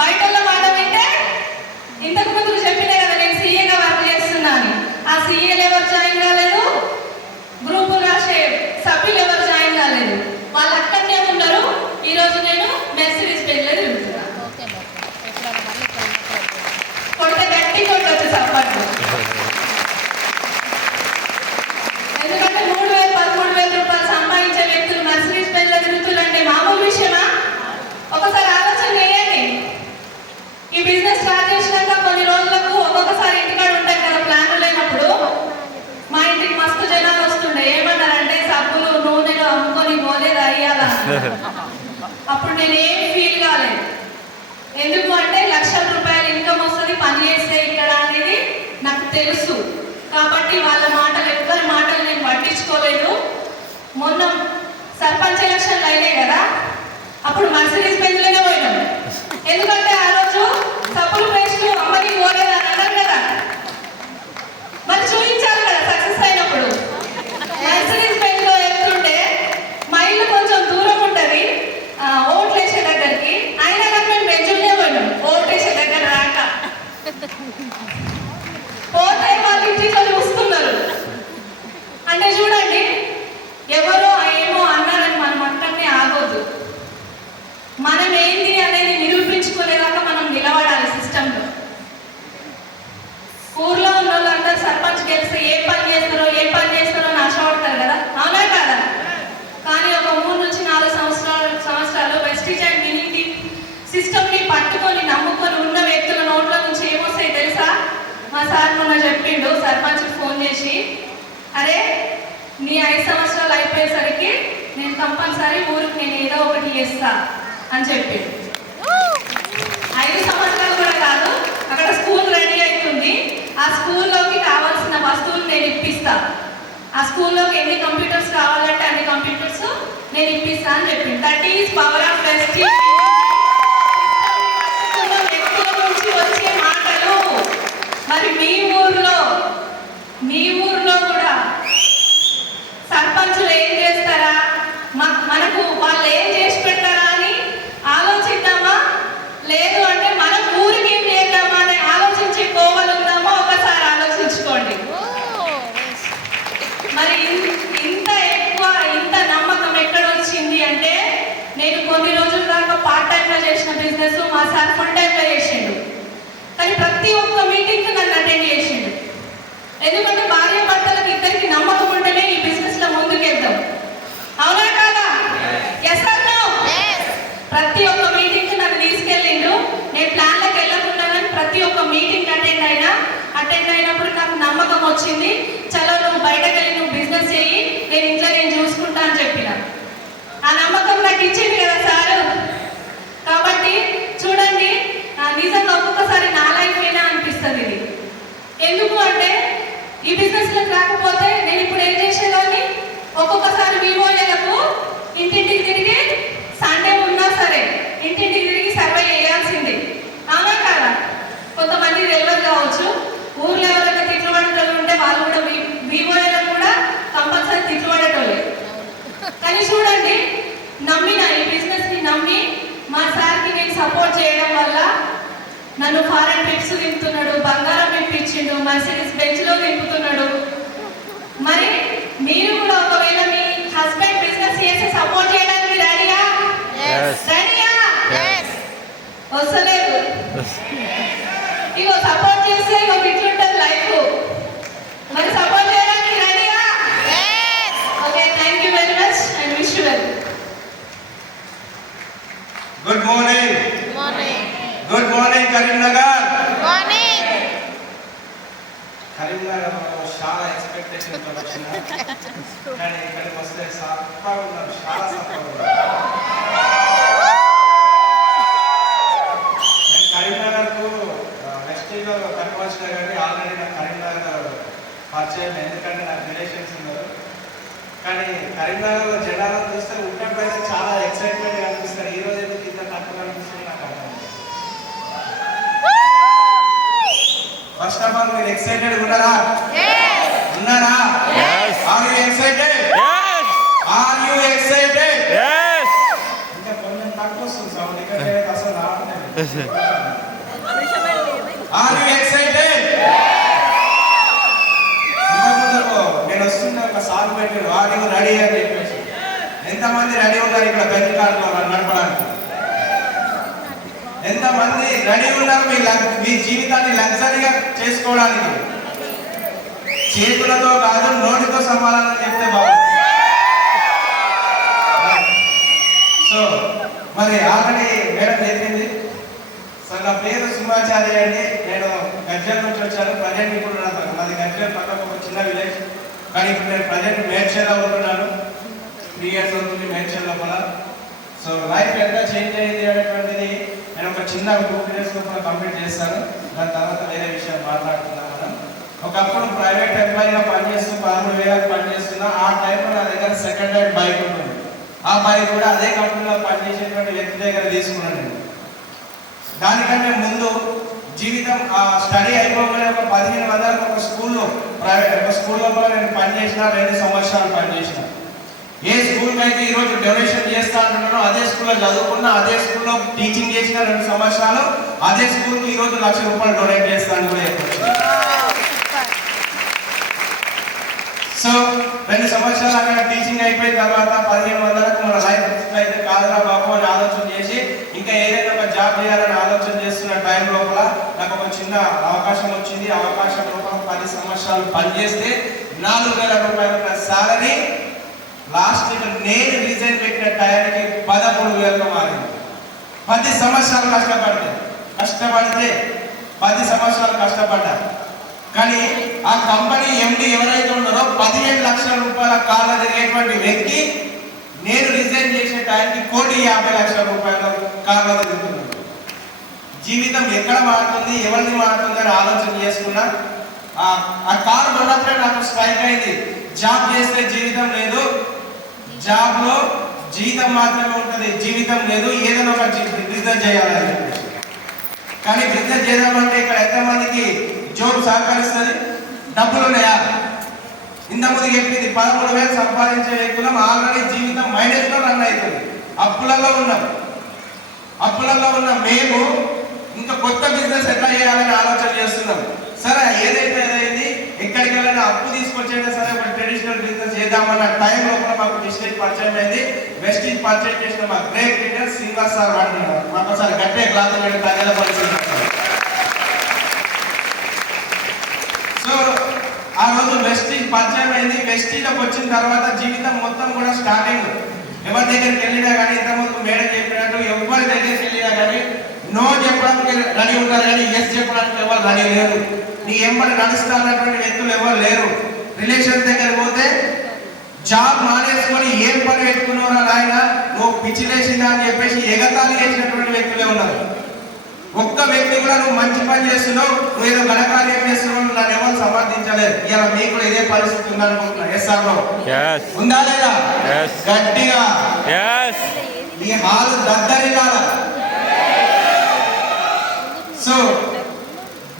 బయట మాట వింటే ఇంతకు ముందు చెప్పినా కదా, నేను సీఏగా వర్క్ చేస్తున్నా అని. ఆ సీఏలు ఎవరు జాయిన్ కాలేదు, గ్రూపు రాసే సభ్యులు ఎవరు జాయిన్ కాలేదు, వాళ్ళు అక్కడనే ఉన్నారు. ఈరోజు నేను మెర్సిడీస్ బెంజ్లో తిరుగుతున్నా. కొడితే గట్టి కొట్టచ్చు సపోర్ట్. ఎందుకంటే 3,000 13,000 రూపాయలు సంపాదించే వ్యక్తులు మెర్సిడీస్ బెంజ్లో తిరుగుతుందంటే మామూలు విషయమా? ఒకసారి ఆలోచన చేయండి. ఈ బిజినెస్ స్టార్ట్ చేసినాక కొన్ని రోజులకు ఒక్కొక్కసారి ఇంటికాడ ఉంటాయి కదా, ప్లాన్లు లేనప్పుడు మా ఇంటికి మస్తు జనాలు వస్తుండే. ఏమన్నారంటే సబ్బులు నూనెలు అమ్ముకొని పోలేదు అయ్యాలా. అప్పుడు నేనేమి ఫీల్ కాలేదు. ఎందుకు అంటే లక్షల రూపాయలు ఇన్కమ్ వస్తుంది పని చేస్తే ఇక్కడ అనేది నాకు తెలుసు. కాబట్టి వాళ్ళ మాటలు, ఎవరి మాటలు నేను పట్టించుకోలేదు. మొన్న సర్పంచ్ ఎలక్షన్లు అయినాయి కదా, అప్పుడు మెర్సిడీస్ బెంజ్లోనే పోయినాం. ఎందుకంటే ఆ రోజు సబ్బులు పేస్టు అమ్మకి పోలేదు అని అన్నారు కదా, మరి చూపించాలి కదా సక్సెస్ అయినప్పుడు. మెర్సిడీస్ బెంజ్లో వెళ్తుంటే మా ఇల్లు కొంచెం దూరం ఉంటుంది ఓట్లు వేసే దగ్గరికి, అయినా కానీ మేము బెంజులనే పోయినాం ఓట్లు వేసే దగ్గర రాక. పోతే వాళ్ళు ఇంటిలో చూస్తున్నారు. అంటే చూడండి, ఎవరో ఏమో అన్నారని మనం అక్కడనే ఆగొద్దు. మనం ఏంటి అనేది నిరూపించుకునేదాకా మనం నిలబడాలి సిస్టంలో. ఊర్లో ఉన్న వాళ్ళందరూ సర్పంచ్ గెలిస్తే ఏ పని చేస్తారో అని ఆశపడతారు కదా, చెప్పిండు సర్పంచ్కి ఫోన్ చేసి, అరే నీ 5 సంవత్సరాలు అయిపోయేసరికి నేను కంపల్సరీ ఊరికి నేను ఏదో ఒకటి చేస్తా అని చెప్పిండు. 5 సంవత్సరాలు కూడా కాదు, అక్కడ స్కూల్ రెడీ అవుతుంది, ఆ స్కూల్లోకి కావాల్సిన వస్తువులు నేను ఇప్పిస్తా, ఆ స్కూల్లోకి ఎన్ని కంప్యూటర్స్ కావాలంటే అన్ని కంప్యూటర్స్ నేను ఇప్పిస్తా అని చెప్పింది. That is power of Vestige. వ్యక్తుల నుంచి వచ్చే మాటలు. మరి మీ ఊర్లో కూడా సర్పంచులు ఏం చేస్తారా, మనకు వాళ్ళు ఏం చేసి పెడతారా అని ఆలోచిద్దామా, లేదు అంటే మనం ఊరికి ఏం చేద్దామా అని ఆలోచించే కోవలు ఉందామా ఒకసారి ఆలోచించుకోండి. మరి ఇంత ఎక్కువ ఇంత నమ్మకం ఎక్కడ వచ్చింది అంటే, నేను కొన్ని రోజుల దాకా పార్ట్ టైంలో చేసిన బిజినెస్ మా సార్ ఫుల్ టైంలో చేసిండు. కానీ ప్రతి ఒక్క మీటింగ్కి నన్ను అటెండ్ చేసిండు. ఎందుకంటే భార్య భర్తలకు ఇద్దరికి నమ్మకం ఉంటేనే ఈ బిజినెస్లో ముందుకెళ్తాం. అవునా కాదా? Yes or no? ప్రతి ఒక్క మీటింగ్కి నన్ను తీసుకెళ్ళిండు. నేను ప్లాన్లకు వెళ్ళకుండా కానీ ప్రతి ఒక్క మీటింగ్ అటెండ్ అయినప్పుడు నాకు నమ్మకం వచ్చింది. చలో నువ్వు బయటకు వెళ్ళి నువ్వు బిజినెస్ చేయి, నేను ఇంట్లో నేను చూసుకుంటా అని చెప్పిన. ఆ నమ్మకం నాకు ఇచ్చింది కదా సారు. కాబట్టి చూడండి, నిజంగా ఒక్కొక్కసారి నా లైఫ్ అయినా అనిపిస్తుంది ఇది. ఎందుకు అంటే ఈ బిజినెస్లకు రాకపోతే నేను ఇప్పుడు ఏం చేసేదాన్ని, ఒక్కొక్కసారి వివోఏలకు ఇంటింటికి తిరిగి సండే ఉన్నా సరే ఇంటింటికి తిరిగి సర్వే చేయాల్సింది. అవునా కాదా? కొంతమంది తెలియదు కావచ్చు, ఊర్లో ఎవరైనా తిట్లు పడేటోళ్ళు ఉంటే వాళ్ళు కూడా వివోఏలకు కూడా కంపల్సరీ తిట్లు పడేటోళ్ళే. కానీ చూడండి, ఈ బిజినెస్ని నమ్మి మా సార్కి నేను సపోర్ట్ చేయడం వల్ల నన్ను ఫారెన్ ట్రిప్స్ తింపుతున్నాడు, బంగారం ఇప్పించిండు, మర్సిడీస్ బెంచ్లో తింపుతున్నాడు. మరి మీరు కూడా ఒకవేళ మీ హస్బెండ్ బిజినెస్ చేసి సపోర్ట్ చేయడానికి రెడీయా? వస్తలేదు. ఇగో సపోర్ట్ చేస్తే ఇగో ఇట్లుంటుంది లైఫ్. మరి సపోర్ట్ చేయడానికి రెడీయా? Okay, thank you very much and wish you well. Good morning. Good morning Karimnagar. Karimnagar చాలా ఎక్స్పెక్టేషన్తో వచ్చిన, కానీ ఇక్కడికి వస్తే సప్పగా ఉన్నారు, చాలా సప్పగా ఉన్నారు. నేను కరీంనగర్కు వెస్టీలో తక్కువ వచ్చినా కానీ ఆల్రెడీ నాకు కరీంనగర్ పరిచయం, ఎందుకంటే నాకు రిలేషన్స్ ఉన్నారు. కానీ కరీంనగర్లో జనాలను చూస్తే ఉన్నప్పుడైతే చాలా ఎక్సైట్మెంట్గా అనిపిస్తారు. ఈ రోజు ఎందుకు ఇంత తక్కువ అనిపిస్తుంది నాకు అర్థం. ఫస్ట్ ఆఫ్ ఆల్ మీరు ఎక్సైటెడ్ ఉన్నారా? ఉన్నారా? Are you excited? Are you excited? ఇంకా కొంచెం తక్కువ వస్తుంది సౌండ్, ఇక్కడ అసలు రావట్లేదు. Are you excited? ఇంతకుముందు నేను వస్తుంటే ఒక సాంగ్ పెట్టారు, ఆర్ యు రెడీ అని చెప్పేసి. ఎంతమంది రెడీ ఉన్నారు ఇక్కడ బెంచ్ కార్లో నడపడానికి? ఎంతమంది రెడీ ఉన్నారు మీ జీవితాన్ని లగ్జరీగా చేసుకోవడానికి? చేతులతో కాదు, నోటితో సమాధానం చెప్తే బాగుంది. సో మరి ఆల్రెడీ మేడం చెప్పింది. సో నా పేరు సింహాచార్య అండి. నేను గజ్జల్ నుంచి వచ్చాను. ప్రజెంట్ ఇప్పుడు మాది గజ్జల్ పక్కన ఒక చిన్న విలేజ్, కానీ ఇప్పుడు నేను ప్రజెంట్ మేడ్చల్లో ఉంటున్నాను. 3 years అవుతుంది మేడ్చల్ లోపల. సో లైఫ్ ఎంత చేంజ్ అయింది అనేటువంటిది నేను ఒక చిన్న 2 days లోపల కంప్లీట్ చేస్తాను. దాని తర్వాత వేరే విషయం మాట్లాడుతున్నాం మనం. ఒకప్పుడు ప్రైవేట్ ఎంప్లాయీగా పనిచేస్తూ 13,000 పనిచేస్తున్నా. ఆ టైంలో నా దగ్గర సెకండ్ హ్యాండ్ బైక్ ఉంటుంది. ఆ బైక్ కూడా అదే కంపెనీలో పనిచేసేటువంటి వ్యక్తి దగ్గర తీసుకున్నాను నేను. దానికంటే ముందు జీవితం స్టడీ అయిపోగానే ఒక 15 ఒక స్కూల్లో ప్రైవేట్ ఒక స్కూల్ లోపల నేను పనిచేసిన. 2 సంవత్సరాలు పనిచేసిన. ఏ స్కూల్కి అయితే ఈరోజు డొనేషన్ చేస్తా అంటున్నానో అదే స్కూల్లో చదువుకున్నా, అదే స్కూల్లో టీచింగ్ చేసిన 2 సంవత్సరాలు. అదే స్కూల్కి ఈరోజు ₹1,00,000 డొనేట్ చేస్తాను కూడా చెప్పచ్చు. సో 2 సంవత్సరాలు అక్కడ టీచింగ్ అయిపోయిన తర్వాత 1500కు మన లైఫ్ అయితే కాదురా బాబు అని ఆలోచన చేసి ఇంకా ఏదైనా ఒక జాబ్ చేయాలని ఆలోచన చేస్తున్న టైం లోపల నాకు ఒక చిన్న అవకాశం వచ్చింది. అవకాశం లోపల 10 సంవత్సరాలు పనిచేస్తే ₹4,000 సాలరీ. లాస్ట్ నేను రిజైన్ పెట్టిన టైంకి 13,000 మారింది. 10 సంవత్సరాలు కష్టపడితే 10 సంవత్సరాలు కష్టపడ్డా. కానీ ఆ కంపెనీ ఎండి ఎవరైతే ఉన్నారో 15 లక్షల రూపాయల కార్లో తిరిగేటువంటి వ్యక్తి నేను రిజైన్ చేసే టైంకి 1,50,00,000 రూపాయల కార్లో తిరుగుతున్నాను. జీవితం ఎక్కడ మారుతుంది, ఎవరిని మారుతుంది అని ఆలోచన చేసుకున్నా. ఆ కారు ఉన్నప్పుడే నాకు స్ట్రైక్ అయింది. జాబ్ చేస్తే జీవితం లేదు, జాబ్ లో జీవితం మాత్రమే ఉంటుంది, జీవితం లేదు, ఏదైనా ఒక బిజినెస్ చేయాలని. కానీ బిజినెస్ చేద్దామంటే ఇక్కడ ఎంతమందికి జోబు సహకరిస్తుంది? డబ్బులు ఉన్నాయా? ఇంతకుముందు చెప్పింది 13,000 సంపాదించే వ్యక్తులం ఆల్రెడీ జీవితం మైనస్ లో రన్ అవుతుంది. అప్పులలో ఉన్న మేము ఇంకా కొత్త బిజినెస్ ఎట్లా చేయాలని ఆలోచన చేస్తున్నాం. సరే ఏదైతే ఏదైంది, ఎక్కడికి వెళ్ళినా అప్పు తీసుకొచ్చైనా సరే ఒక ట్రెడిషనల్ బిజినెస్ చేద్దామన్న టైం లోపల మాకు వెస్టీజ్ పరిచయం అయింది. వెస్టీజ్ పరిచయం చేసిన మా గ్రేట్ లీడర్ శ్రీనివాస్ సార్ అంటున్నారు. మాకు ఒకసారి గట్టే క్లాస్ తగ్గల పరిస్థితి. సో ఆ రోజు వెస్టీజ్ పరిచయం అయింది. వెస్టీజ్లోకి వచ్చిన తర్వాత జీవితం మొత్తం కూడా స్టార్టింగ్ ఎవరి దగ్గరికి వెళ్ళినా కానీ, ఇంతకుముందు మేడం చెప్పినట్టు ఎవరి దగ్గరికి వెళ్ళినా కానీ నో చెప్పడానికి రెడీ ఉంటారు, కానీ ఎస్ చెప్పడానికి ఎవరు రెడీ లేరు. నీ ఎంబడి నడుస్తున్నటువంటి వ్యక్తులు ఎవరు లేరు. రిలేషన్ దగ్గర పోతే జాబ్ మానేసుకొని ఏం పని పెట్టుకున్నారా నాయన, నువ్వు పిచ్చిలేసిందా అని చెప్పేసి ఎగతాళి చేసినటువంటి వ్యక్తులే ఉన్నారు. ఒక్క వ్యక్తి కూడా నువ్వు మంచి పని చేస్తున్నావు, నువ్వు ఏదో ఘనకార్యం చేస్తున్నావు నన్ను ఎవరు సమర్థించలేదు. ఇలా మీకు కూడా ఇదే పరిస్థితి ఉందనుకుంటున్నా. ఉందా లేదా? గట్టిగా ఈ హాలు దద్దరిల్లాల. సో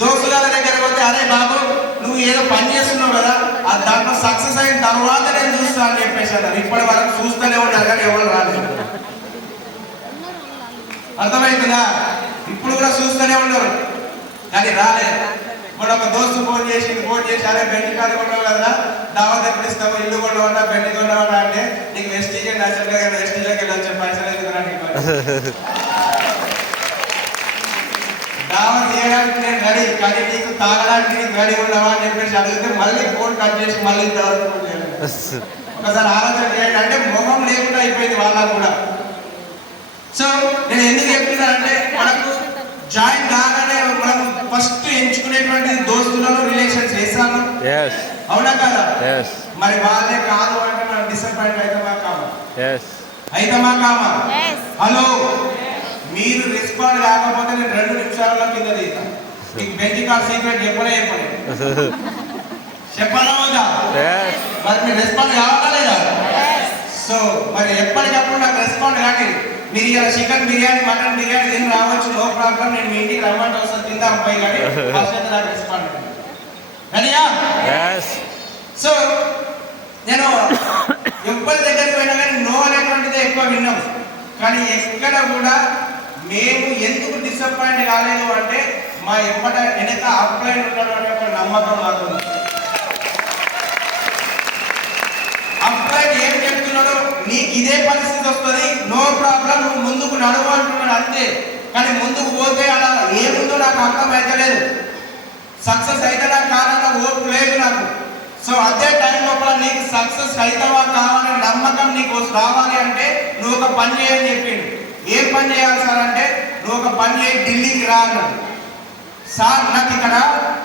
దోస్తుల దగ్గర పోతే అరే బాబు నువ్వు ఏదో పని చేస్తున్నావు కదా, ఆ దాంట్లో సక్సెస్ అయిన తర్వాత నేను చూస్తా అని చెప్పేసి అన్నారు. ఇప్పటి వరకు చూస్తూనే ఉన్నారు కానీ ఎవరు రాలేదు. అర్థమవుతుందా? ఇప్పుడు కూడా చూస్తూనే ఉన్నారు కానీ రాలేదు. మన ఒక దోస్తు ఫోన్ చేసి అరే బెండి కాదు కొన్నావు కదా, దావత్ ఎప్పుడు ఇస్తావు, ఇల్లు కొన్నావన్నా బెండి కొన్నావన్నా అంటే నీకు వెస్టీజ్ నచ్చట్లేదు కానీ వెస్టీజ్లోకి వెళ్ళొచ్చే పైసలు ఎందుకు దావత్ తీయడానికి నేను రెడీ, కానీ నీకు తాగడానికి నీకు రెడీ ఉన్నావా అని చెప్పేసి అడిగితే మళ్ళీ ఫోన్ కట్ చేసి మళ్ళీ ఒకసారి ఆలోచన చేయండి. అంటే మొహం లేకుండా అయిపోయింది వాళ్ళకు కూడా. సో నేను ఎందుకు చెప్తున్నా అంటే మనకు జాయిన్ కాగానే మనం ఫస్ట్ ఎంచుకునేటువంటి దోస్తులను రిలేషన్స్ చేస్తాము, అవునా కదా? మరి వాళ్ళే కాదు అంటే మనం డిసప్పాయింట్ అవుతామా కామా? హలో, మీరు రెస్పాండ్ కాకపోతే నేను 2 నిమిషాలలో కింద దిగుతా. మీకు బెంచ్ కార్ సీక్రెట్ చెప్పనా వద్దా? మరి మీరు రెస్పాండ్ కావాలా లేదా? సో మరి ఎప్పటికప్పుడు నాకు రెస్పాండ్ కానీ మీరు ఇలా చికెన్ బిర్యానీ మటన్ బిర్యానీ తిని రావచ్చు, నో ప్రాబ్లం, నేను మీ ఇంటికి రమ్మంటే వస్తాను తిందాం పోయి, కానీ నాకు రెస్పాండ్ రెడీయా? సో నేను ఎవరి దగ్గరికి పోయినా కానీ నో అనేటువంటిదే ఎక్కువ విన్నాం. కానీ ఎక్కడ కూడా మేము ఎందుకు డిసప్పాయింట్ కాలేదు అంటే మా వెనక అప్లైన్ ఉండడం అనే ఒక నమ్మకం మాకు. అప్లైన్ ఏం చెప్తున్నాడు, నీకు ఇదే పరిస్థితి వస్తుంది, నో ప్రాబ్లం, నువ్వు ముందుకు నడువు అంటున్నాడు అంతే. కానీ ముందుకు పోతే అలా ఏముందో నాకు అర్థం అయితలేదు. సక్సెస్ అయితే నాకు కాదన్న ఓపు లేదు నాకు. సో అదే టైం లోపల నీకు సక్సెస్ అవుతావా కావాలని నమ్మకం నీకు రావాలి అంటే నువ్వు ఒక పని చేయని చెప్పిండు. ఏం పని చేయాలి సార్ అంటే, నువ్వు ఒక పని చేయి, ఢిల్లీకి రా అన్నాడు. సార్ నాకు ఇక్కడ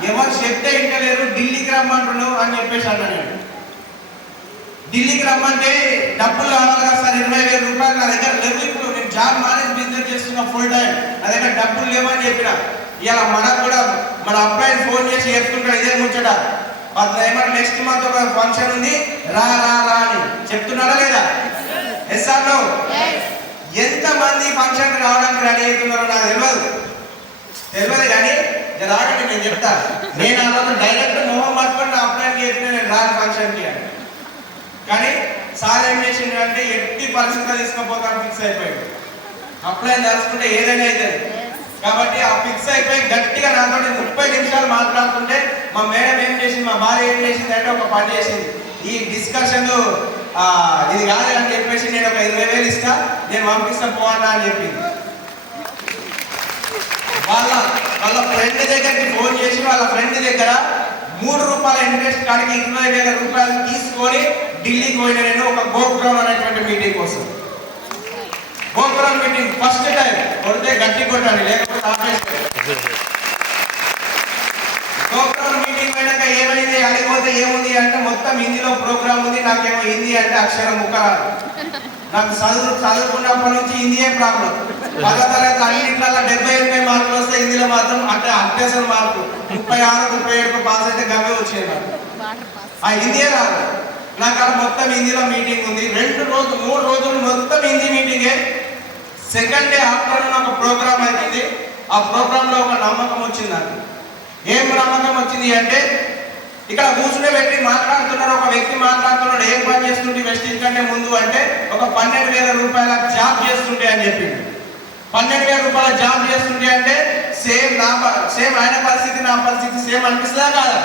ఎవరు చెప్తే ఇంటలేరు, ఢిల్లీకి రమ్మంటున్నావు అని చెప్పేసి అన్నాను. నేను ఢిల్లీకి రమ్మంటే డబ్బులు కావాలి కదా సార్, 20,000 రూపాయలు నా దగ్గర లేవు. ఇప్పుడు నేను జాబ్ మానేజ్ బిజినెస్ చేస్తున్నా ఫుల్ టైం, నా దగ్గర డబ్బులు లేవని చెప్పిన. ఇలా మనకు కూడా మన అబ్బాయి ఫోన్ చేసి చెప్తుంటాడు ఇదే ముచ్చట, ఏమన్నా నెక్స్ట్ మంత్ ఒక ఫంక్షన్ ఉంది రా రా రా అని చెప్తున్నాడా లేదా? Yes or no? ఎంతమంది ఫంక్షన్ రావడానికి రెడీ అవుతున్నారో నాకు తెలియదు కానీ రాగండి నేను చెప్తా. నేను అలా డైరెక్ట్ మొహం పట్టుకొని నా అబ్బాయికి చెప్పిన నేను రాను ఫంక్షన్కి అని. కానీ సార్ ఏం చేసిండు అంటే ఎట్టి పరిస్థితులు తీసుకుపోతాను ఫిక్స్ అయిపోయాడు. అప్లై తెలుసుకుంటే ఏదైనా అవుతుంది కాబట్టి ఆ ఫిక్స్ అయిపోయి గట్టిగా నాతో 30 నిమిషాలు మాట్లాడుతుంటే మా మేడం ఏం చేసింది, మా భార్య ఏం చేసింది అంటే ఒక పని చేసింది. ఈ డిస్కషన్ ఇది కాదు అని చెప్పేసి నేను ఒక 20,000 ఇస్తా, నేను పంపిస్తా పోవాలా అని చెప్పింది. వాళ్ళ ఫ్రెండ్ దగ్గరికి ఫోన్ చేసి వాళ్ళ ఫ్రెండ్ దగ్గర 3 రూపాయల ఇంట్రెస్ట్ కాడికి 20,000 రూపాయలు తీసుకొని ఢిల్లీకి పోయిన నేను ఒక గోపురం అనేటువంటి మీటింగ్ కోసం. గోపురం మీటింగ్ ఫస్ట్ టైం కొడితే గట్టి కొట్టాలి, లేకపోతే ఆపేస్తాను. గోపురం మీటింగ్ అయిన అడిగిపోతే ఏముంది అంటే మొత్తం హిందీలో ప్రోగ్రామ్ ఉంది, నాకేమో హిందీ అంటే అక్షరం ముక్కరాదు. నాకు చదువుకున్నప్పటి నుంచి హిందీయే ప్రాబ్లం. 10వ తరగతి అన్నింటిలో 78 మార్కులు వస్తే హిందీలో మాత్రం అంటే అత్యవసర మార్కులు 36, 37 పాస్ అయితే గవే వచ్చేది నాకు. ఆ హిందీయే రాదు నాకు. అక్కడ మొత్తం హిందీలో మీటింగ్ ఉంది. 3 రోజులు మొత్తం హిందీ మీటింగే. సెకండ్ డే ఆఫ్టర్నూన్ ఒక ప్రోగ్రామ్ అవుతుంది. ఆ ప్రోగ్రాంలో ఒక నమ్మకం వచ్చింది నాకు. ఏం నమ్మకం వచ్చింది అంటే, ఇక్కడ కూర్చునే వ్యక్తి మాట్లాడుతున్నారు, ఒక వ్యక్తి మాట్లాడుతున్నాడు, ఏం పని చేస్తుంటే వెస్టింజ్ కంటే ముందు అంటే ఒక 12,000 రూపాయల జాబ్ చేస్తుంటే అని చెప్పింది. 12,000 రూపాయల జాబ్ చేస్తుంటే అంటే సేమ్ ఆయన పరిస్థితి నా పరిస్థితి సేమ్ అనిపిస్తుందా కాదా?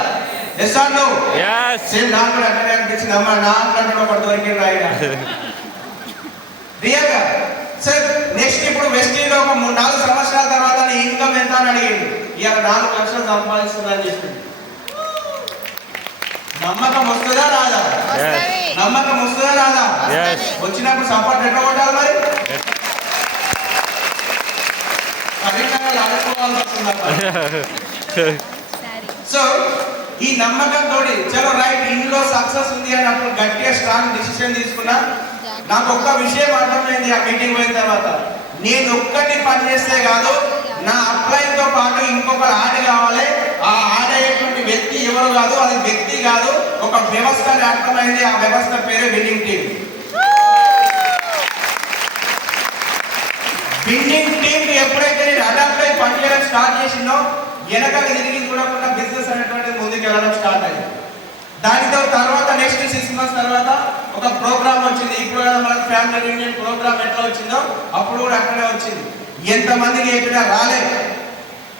Yes or no? సేమ్ నాకు కూడా అట్లనే అనిపించింది. అమ్మ నాకంటే ఒక దొరికింది ఆయన రియల్ గా. సార్ నెక్స్ట్ ఇప్పుడు వెస్టింజ్ ఒక 4 సంవత్సరాల తర్వాత నీ ఇన్కమ్ ఎంత అని అడిగింది. ఇవాళ 4 లక్షలు సంపాదిస్తున్నా అని చెప్పింది. నమ్మకం వస్తుందా రాదా? నమ్మకం వస్తుందా రాదా? వచ్చినప్పుడు సపోర్ట్ ఎట్లా కొట్టాలి మరి? సో ఈ నమ్మకంతో చలో రైట్ ఇంట్లో సక్సెస్ ఉంది అన్నప్పుడు గట్టిగా స్ట్రాంగ్ డిసిషన్ తీసుకున్నా. నాకు ఒక్క విషయం అర్థమైంది ఆ మీటింగ్ అయిన తర్వాత, నేను ఒక్కటి పని చేస్తే కాదు, నా అప్లైన్తో పాటు ఇంకొకరు ఆడి కావాలి. ఆ ఆడేటువంటి వ్యక్తి ఎవరు కాదు, అది వ్యక్తి కాదు, ఒక వ్యవస్థ అని అర్థమైంది. ఆ వ్యవస్థ పేరు విన్నింగ్ టీమ్. విన్నింగ్ టీమ్ ఎప్పుడైతే నేను అడాప్ట్ అయి పనిచేయడం స్టార్ట్ చేసిందో వెనకాల తిరిగి చూడకుండా బిజినెస్ అనేటువంటిది ముందుకు వెళ్ళడం స్టార్ట్ అయింది. దానితో తర్వాత నెక్స్ట్ 6 months తర్వాత ఒక ప్రోగ్రామ్ వచ్చింది. ఇప్పుడు మనకు ఫ్యామిలీ రియూనియన్ ప్రోగ్రామ్ ఎట్లా వచ్చిందో అప్పుడు కూడా అక్కడే వచ్చింది. ఎంతమందికి చెప్పినా రాలేదు.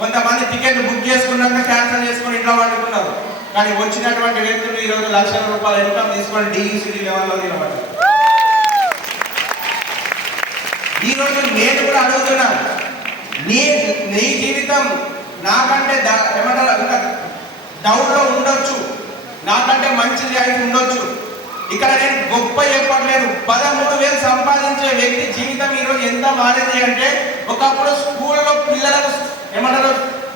కొంతమంది టికెట్ బుక్ చేసుకున్నాక క్యాన్సిల్ చేసుకుని ఇంట్లో వండుకున్నారు. కానీ వచ్చినటువంటి వ్యక్తులు ఈరోజు లక్షల రూపాయల ఇన్కమ్ తీసుకొని డిఈసిడి లెవెల్లో నిలబడ్డారు. ఈరోజు నేను కూడా అడుగుతున్నాను, నీ జీవితం నాకంటే ఏమంటారు ఇంకా డౌన్లో ఉండొచ్చు, నాకంటే మంచి లైఫ్ ఉండొచ్చు. ఇక్కడ నేను గొప్ప చెప్పట్లేదు. 13,000 సంపాదించే వ్యక్తి జీవితం ఈరోజు ఎంత మారింది అంటే, ఒకప్పుడు స్కూల్లో పిల్లలకు ఏమంటారు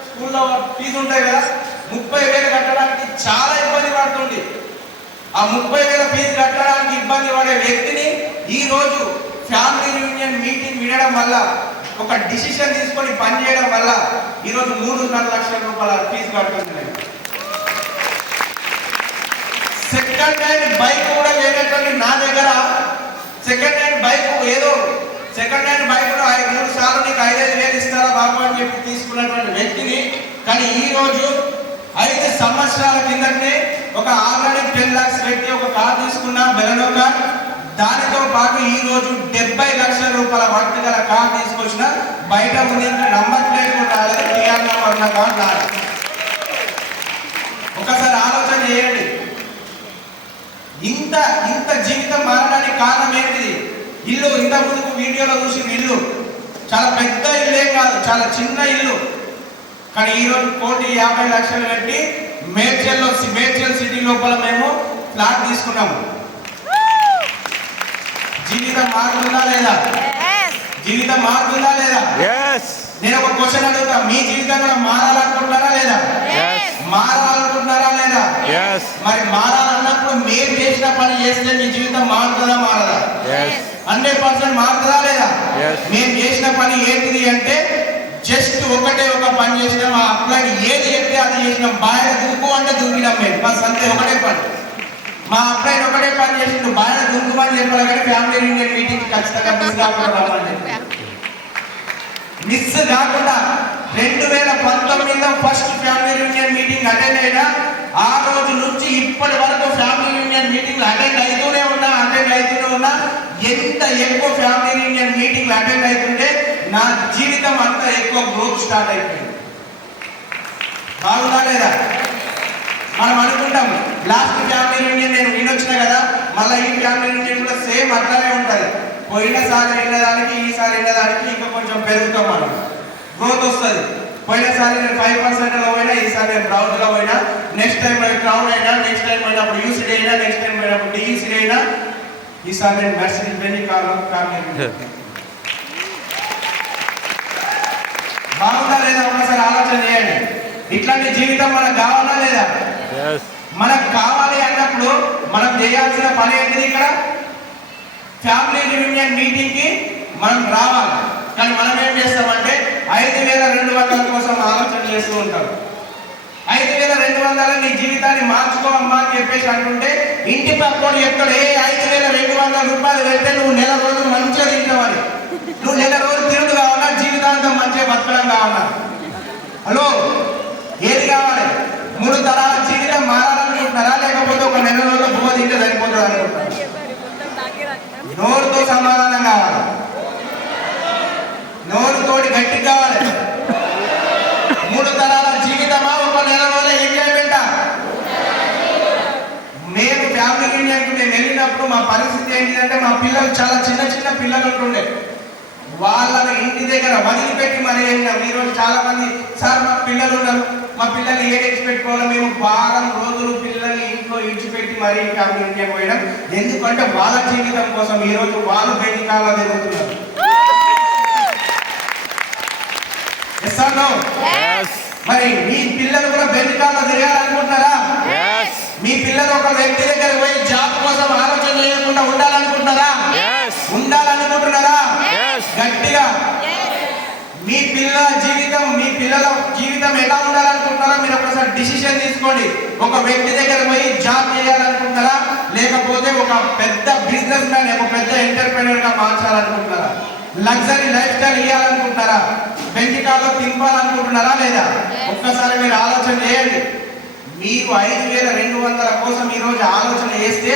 స్కూల్లో ఫీజు ఉంటాయి కదా, 30,000 కట్టడానికి చాలా ఇబ్బంది పడుతుంది. ఆ 30,000 ఫీజు కట్టడానికి ఇబ్బంది పడే వ్యక్తిని ఈరోజు ఫ్యామిలీ యూనియన్ మీటింగ్ వినడం వల్ల, ఒక డిసిషన్ తీసుకొని పనిచేయడం వల్ల ఈరోజు 3.5 లక్షల రూపాయల ఫీజు కడుతుంది. సెకండ్ హ్యాండ్ బైక్ కూడా లేనటువంటి నా దగ్గర సెకండ్ హ్యాండ్ బైక్ ఏదో సెకండ్ హ్యాండ్ బైక్ 3 సార్లు నీకు 5,000 ఇస్తారా బాబు అని చెప్పి తీసుకున్నటువంటి వ్యక్తిని, కానీ ఈ రోజు 5 సంవత్సరాల కిందనే ఒక ఆల్రెడీ 10 lakhs వ్యక్తి ఒక కార్ తీసుకున్న బెలెనో కార్, దానితో పాటు ఈ రోజు 70 లక్షల రూపాయల వర్త్ గల కార్ తీసుకొచ్చిన బయట ఉంది. ఇంకా నమ్మట్లేదు రాలేదు. టీఆర్ నెంబర్ ఉన్న కార్ రాలేదు. ఒకసారి ఆలోచన చేయండి. ఇంత జీవితం మారడానికి కారణం ఏంటిది? ఇల్లు ఇంత ముందుకు వీడియోలో చూసిన ఇల్లు చాలా పెద్ద ఇల్లే కాదు, చాలా చిన్న ఇల్లు. కానీ ఈరోజు 1,50,00,000 పెట్టి మేడ్చల్ సిటీ లోపల మేము ఫ్లాట్ తీసుకున్నాము. జీవితం మారుతుందా లేదా? జీవితం మారుతుందా లేదా? నేను ఒక క్వశ్చన్ అడుగుతా, మీ జీవితం కూడా మారాలనుకుంటున్నారా లేదా? మారాలనుకుంటున్నారా లేదా? మరి మారాలన్నప్పుడు మీరు చేసిన పని చేస్తే మీ జీవితం మారుతుందా మారదా? 100% మారుతుందా లేదా? మేము చేసిన పని ఏంటిది అంటే జస్ట్ ఒక పని చేసినాం. ఆ అప్లై ఏది చెప్తే అది చేసినాం. బాగా దుంకు అంటే దుంకినాం. మేము మా సంతే ఒకటే పని, మా అప్లై ఒకటే పని చేసిండు. బాగా దుంకుమని చెప్పాలి, కానీ ఫ్యామిలీ యూనియన్ మీటింగ్ ఖచ్చితంగా మిస్ కాకుండా రమ్మని మిస్ కాకుండా 2019లో first family union meeting attend అయినా ఆ రోజు నుంచి ఇప్పటి వరకు ఫ్యామిలీ యూనియన్ మీటింగ్లు అటెండ్ అవుతూనే ఉన్నా. ఎంత ఎక్కువ ఫ్యామిలీ యూనియన్ మీటింగ్లు అటెండ్ అవుతుంటే నా జీవితం అంతా ఎక్కువ గ్రోత్ స్టార్ట్ అయిపోయింది. బాగుందా లేదా? మనం అనుకుంటాం లాస్ట్ ఫ్యామిలీ యూనియన్ నేను వినొచ్చిన కదా, మళ్ళీ ఈ ఫ్యామిలీ యూనియన్ కూడా సేమ్ అట్లానే ఉంటుంది. పోయినసారి వెళ్ళేదానికి ఈసారి వెళ్ళేదానికి ఇంకా కొంచెం పెరుగుతాం, మనం గ్రోత్ వస్తుంది. పోయినసారి నేను 5%లో పోయినా, ఈసారి నేను బ్రౌన్లో పోయినా, నెక్స్ట్ టైం క్రౌన్ అయినా, నెక్స్ట్ టైం పోయినప్పుడు యూసీడీ అయినా, నెక్స్ట్ టైం పోయినప్పుడు డిఈసీడీ అయినా, ఈసారి నేను మెర్సిడీస్ బెంజ్ కార్లో ఫ్యామిలీ. బాగుందా లేదా? ఒకసారి ఆలోచన చేయండి. ఇట్లాంటి జీవితం మనకు కావాలా లేదా? మనకు కావాలి అన్నప్పుడు మనం చేయాల్సిన పని ఏంటిది? ఇక్కడ ఫ్యామిలీ రియూనియన్ మీటింగ్కి మనం రావాలి. కానీ మనం ఏం చేస్తామంటే 5,200 కోసం ఆలోచన చేస్తూ ఉంటాం. 5,200 నీ జీవితాన్ని మార్చుకోవమ్మా అని చెప్పేసి అంటుంటే ఇంటి పక్కన చెప్తాడు, 5,200 రూపాయలు పెడితే నువ్వు నెల రోజులు మంచిగా తింటావని. నువ్వు నెల రోజులు తిరుగు కావాలా, జీవితాంతం మంచిగా బతకడం కావాలా? హలో, ఏది కావాలి? 3 తరాల జీవితం మారాలనుకుంటున్నారా, లేకపోతే ఒక నెల రోజులు బువ్వ తింటే సరిపోతుంది అనుకుంటున్నారా? నోరుతో సమాధానం కావాలి, నోరుతోటి గట్టి కావాలి. 3 తరాల జీవితమా, ఒక నెల రోజుల ఎంజాయ్మెంటా? మేము ఫ్యామిలీ యూనియన్కి మేము వెళ్ళినప్పుడు మా పరిస్థితి ఏంటిదంటే, మా పిల్లలు చాలా చిన్న చిన్న పిల్లలు ఉంటుండే. వాళ్ళని ఇంటి దగ్గర వదిలిపెట్టి మరి వెళ్ళినాం. ఈరోజు చాలా మంది సార్ మా పిల్లలు ఉన్నారు, మా పిల్లల్ని ఏడేసి పెట్టుకోవాలి. మేము వారం రోజులు పిల్లల్ని ఇంట్లో ఇడిచిపెట్టి మరీ ఫ్యామిలీ యూనియన్ పోయడం. ఎందుకంటే వాళ్ళ జీవితం కోసం ఈరోజు వాళ్ళు బెంజికాల్లో తిరుగుతున్నారు. మరి మీ పిల్లలు కూడా బెంజికాల్లో తిరగాలనుకుంటున్నారా? మీ పిల్లలు ఒక వ్యక్తి దగ్గర పోయి జాబ్ కోసం ఆలోచన చేయకుండా ఉండాలనుకుంటున్నారా? ఉండాలనుకుంటున్నారా? గట్టిగా మీ పిల్లల జీవితం ఎలా ఉండాలనుకుంటున్నారా? మీరు ఒకసారి డిసిషన్ తీసుకోండి. ఒక వ్యక్తి దగ్గర పోయి జాబ్ చేయాలనుకుంటున్నారా, లేకపోతే ఒక పెద్ద బిజినెస్ మ్యాన్, ఒక పెద్ద ఎంటర్ప్రెన్యూర్ గా మార్చాలనుకుంటున్నారా? లగ్జరీ లైఫ్ స్టైల్ ఇవ్వాలనుకుంటున్నారా? బెంజికాల్లో తింపాలనుకుంటున్నారా లేదా? ఒక్కసారి మీరు ఆలోచన చేయండి. మీరు 5,200 కోసం ఈరోజు ఆలోచన చేస్తే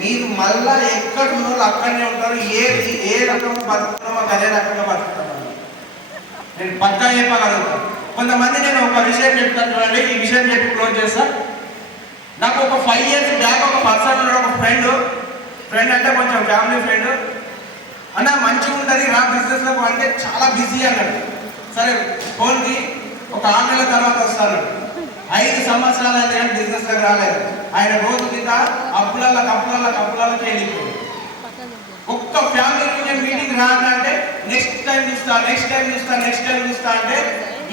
మీరు మళ్ళా ఎక్కడ ఉన్నోళ్ళు అక్కడనే ఉంటారు. ఏ రకం బతుకుతున్నామో అదే రకంగా బతుకుతాం. నేను పక్కా చెప్పగలుగుతాను. కొంతమంది నేను ఒక విషయం చెప్తాను చూడండి, ఈ విషయం చెప్పి క్లోజ్ చేస్తా. నాకు ఒక 5 years బ్యాక్ ఒక పర్సన్ ఉన్నాడు, ఒక ఫ్రెండ్ అంటే కొంచెం ఫ్యామిలీ ఫ్రెండ్. అన్న మంచిగా ఉంటుంది రా బిజినెస్లకు అంటే చాలా బిజీ అన్నాడు. సరే ఫోన్కి ఒక 6 నెలల తర్వాత వస్తాను. 5 సంవత్సరాలు అయితే కానీ బిజినెస్లకు రాలేదు. ఆయన రోజు కింద అప్పులకి వెళ్ళిపోయింది. ఒక్క ఫ్యామిలీ యూనియన్ మీటింగ్ రానంటే నెక్స్ట్ టైం చూస్తా అంటే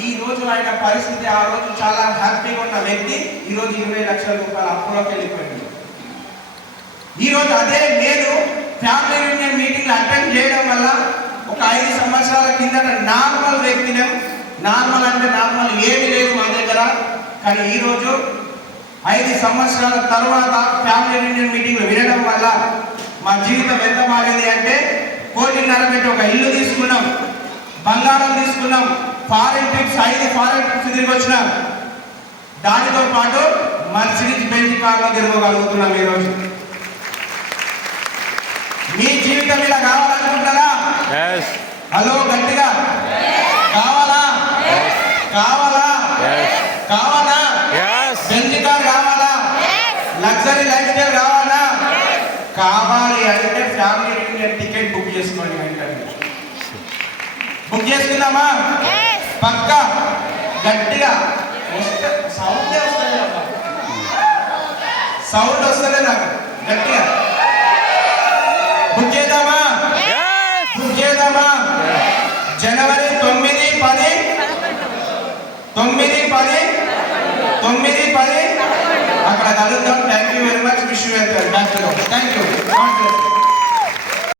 ఈ రోజు ఆయన పరిస్థితి, ఆ రోజు చాలా హ్యాపీగా ఉన్న వ్యక్తి ఈ రోజు 20 లక్షల రూపాయల అప్పులోకి వెళ్ళిపోయింది. ఈ రోజు అదే నేను ఫ్యామిలీ యూనియన్ మీటింగ్ అటెండ్ చేయడం వల్ల ఒక 5 సంవత్సరాల కిందట నార్మల్ వ్యక్తిని, నార్మల్ అంటే నార్మల్ ఏమీ లేదు మా దగ్గర, కానీ ఈరోజు 5 సంవత్సరాల తర్వాత ఫ్యామిలీ యూనియన్ మీటింగ్లు వినడం వల్ల మా జీవితం ఎంత మారింది అంటే 1.5 కోటి ఒక ఇల్లు తీసుకున్నాం, బంగారం తీసుకున్నాం, ఫారెన్ ట్రిప్స్ 5 ఫారెన్ ట్రిప్స్ తిరిగి వచ్చినాం. దానితో పాటు మర్సిడీస్ బెంజ్ కార్లో తిరగగలుగుతున్నాం. ఈరోజు మీ జీవితం ఇలా కావాలనుకుంటున్నారా? హలో, గట్టిగా కావాలా? బెంజ్ కార్ కావాలా? లగ్జరీ లైఫ్ స్టైల్ కావాలా? కావాలి అంటే ఫ్యామిలీ యూనియన్ టికెట్ బుక్ చేసుకోండి. వెంటనే బుక్ చేసుకుందామా? పక్కా గట్టిగా సౌండ్ వస్తుంది నాకు. గట్టిగా బుక్ చేద్దామా? జనవరి 9, 10 అక్కడ కలుద్దాం. Thank you very much. Wish you welcome. Thank you.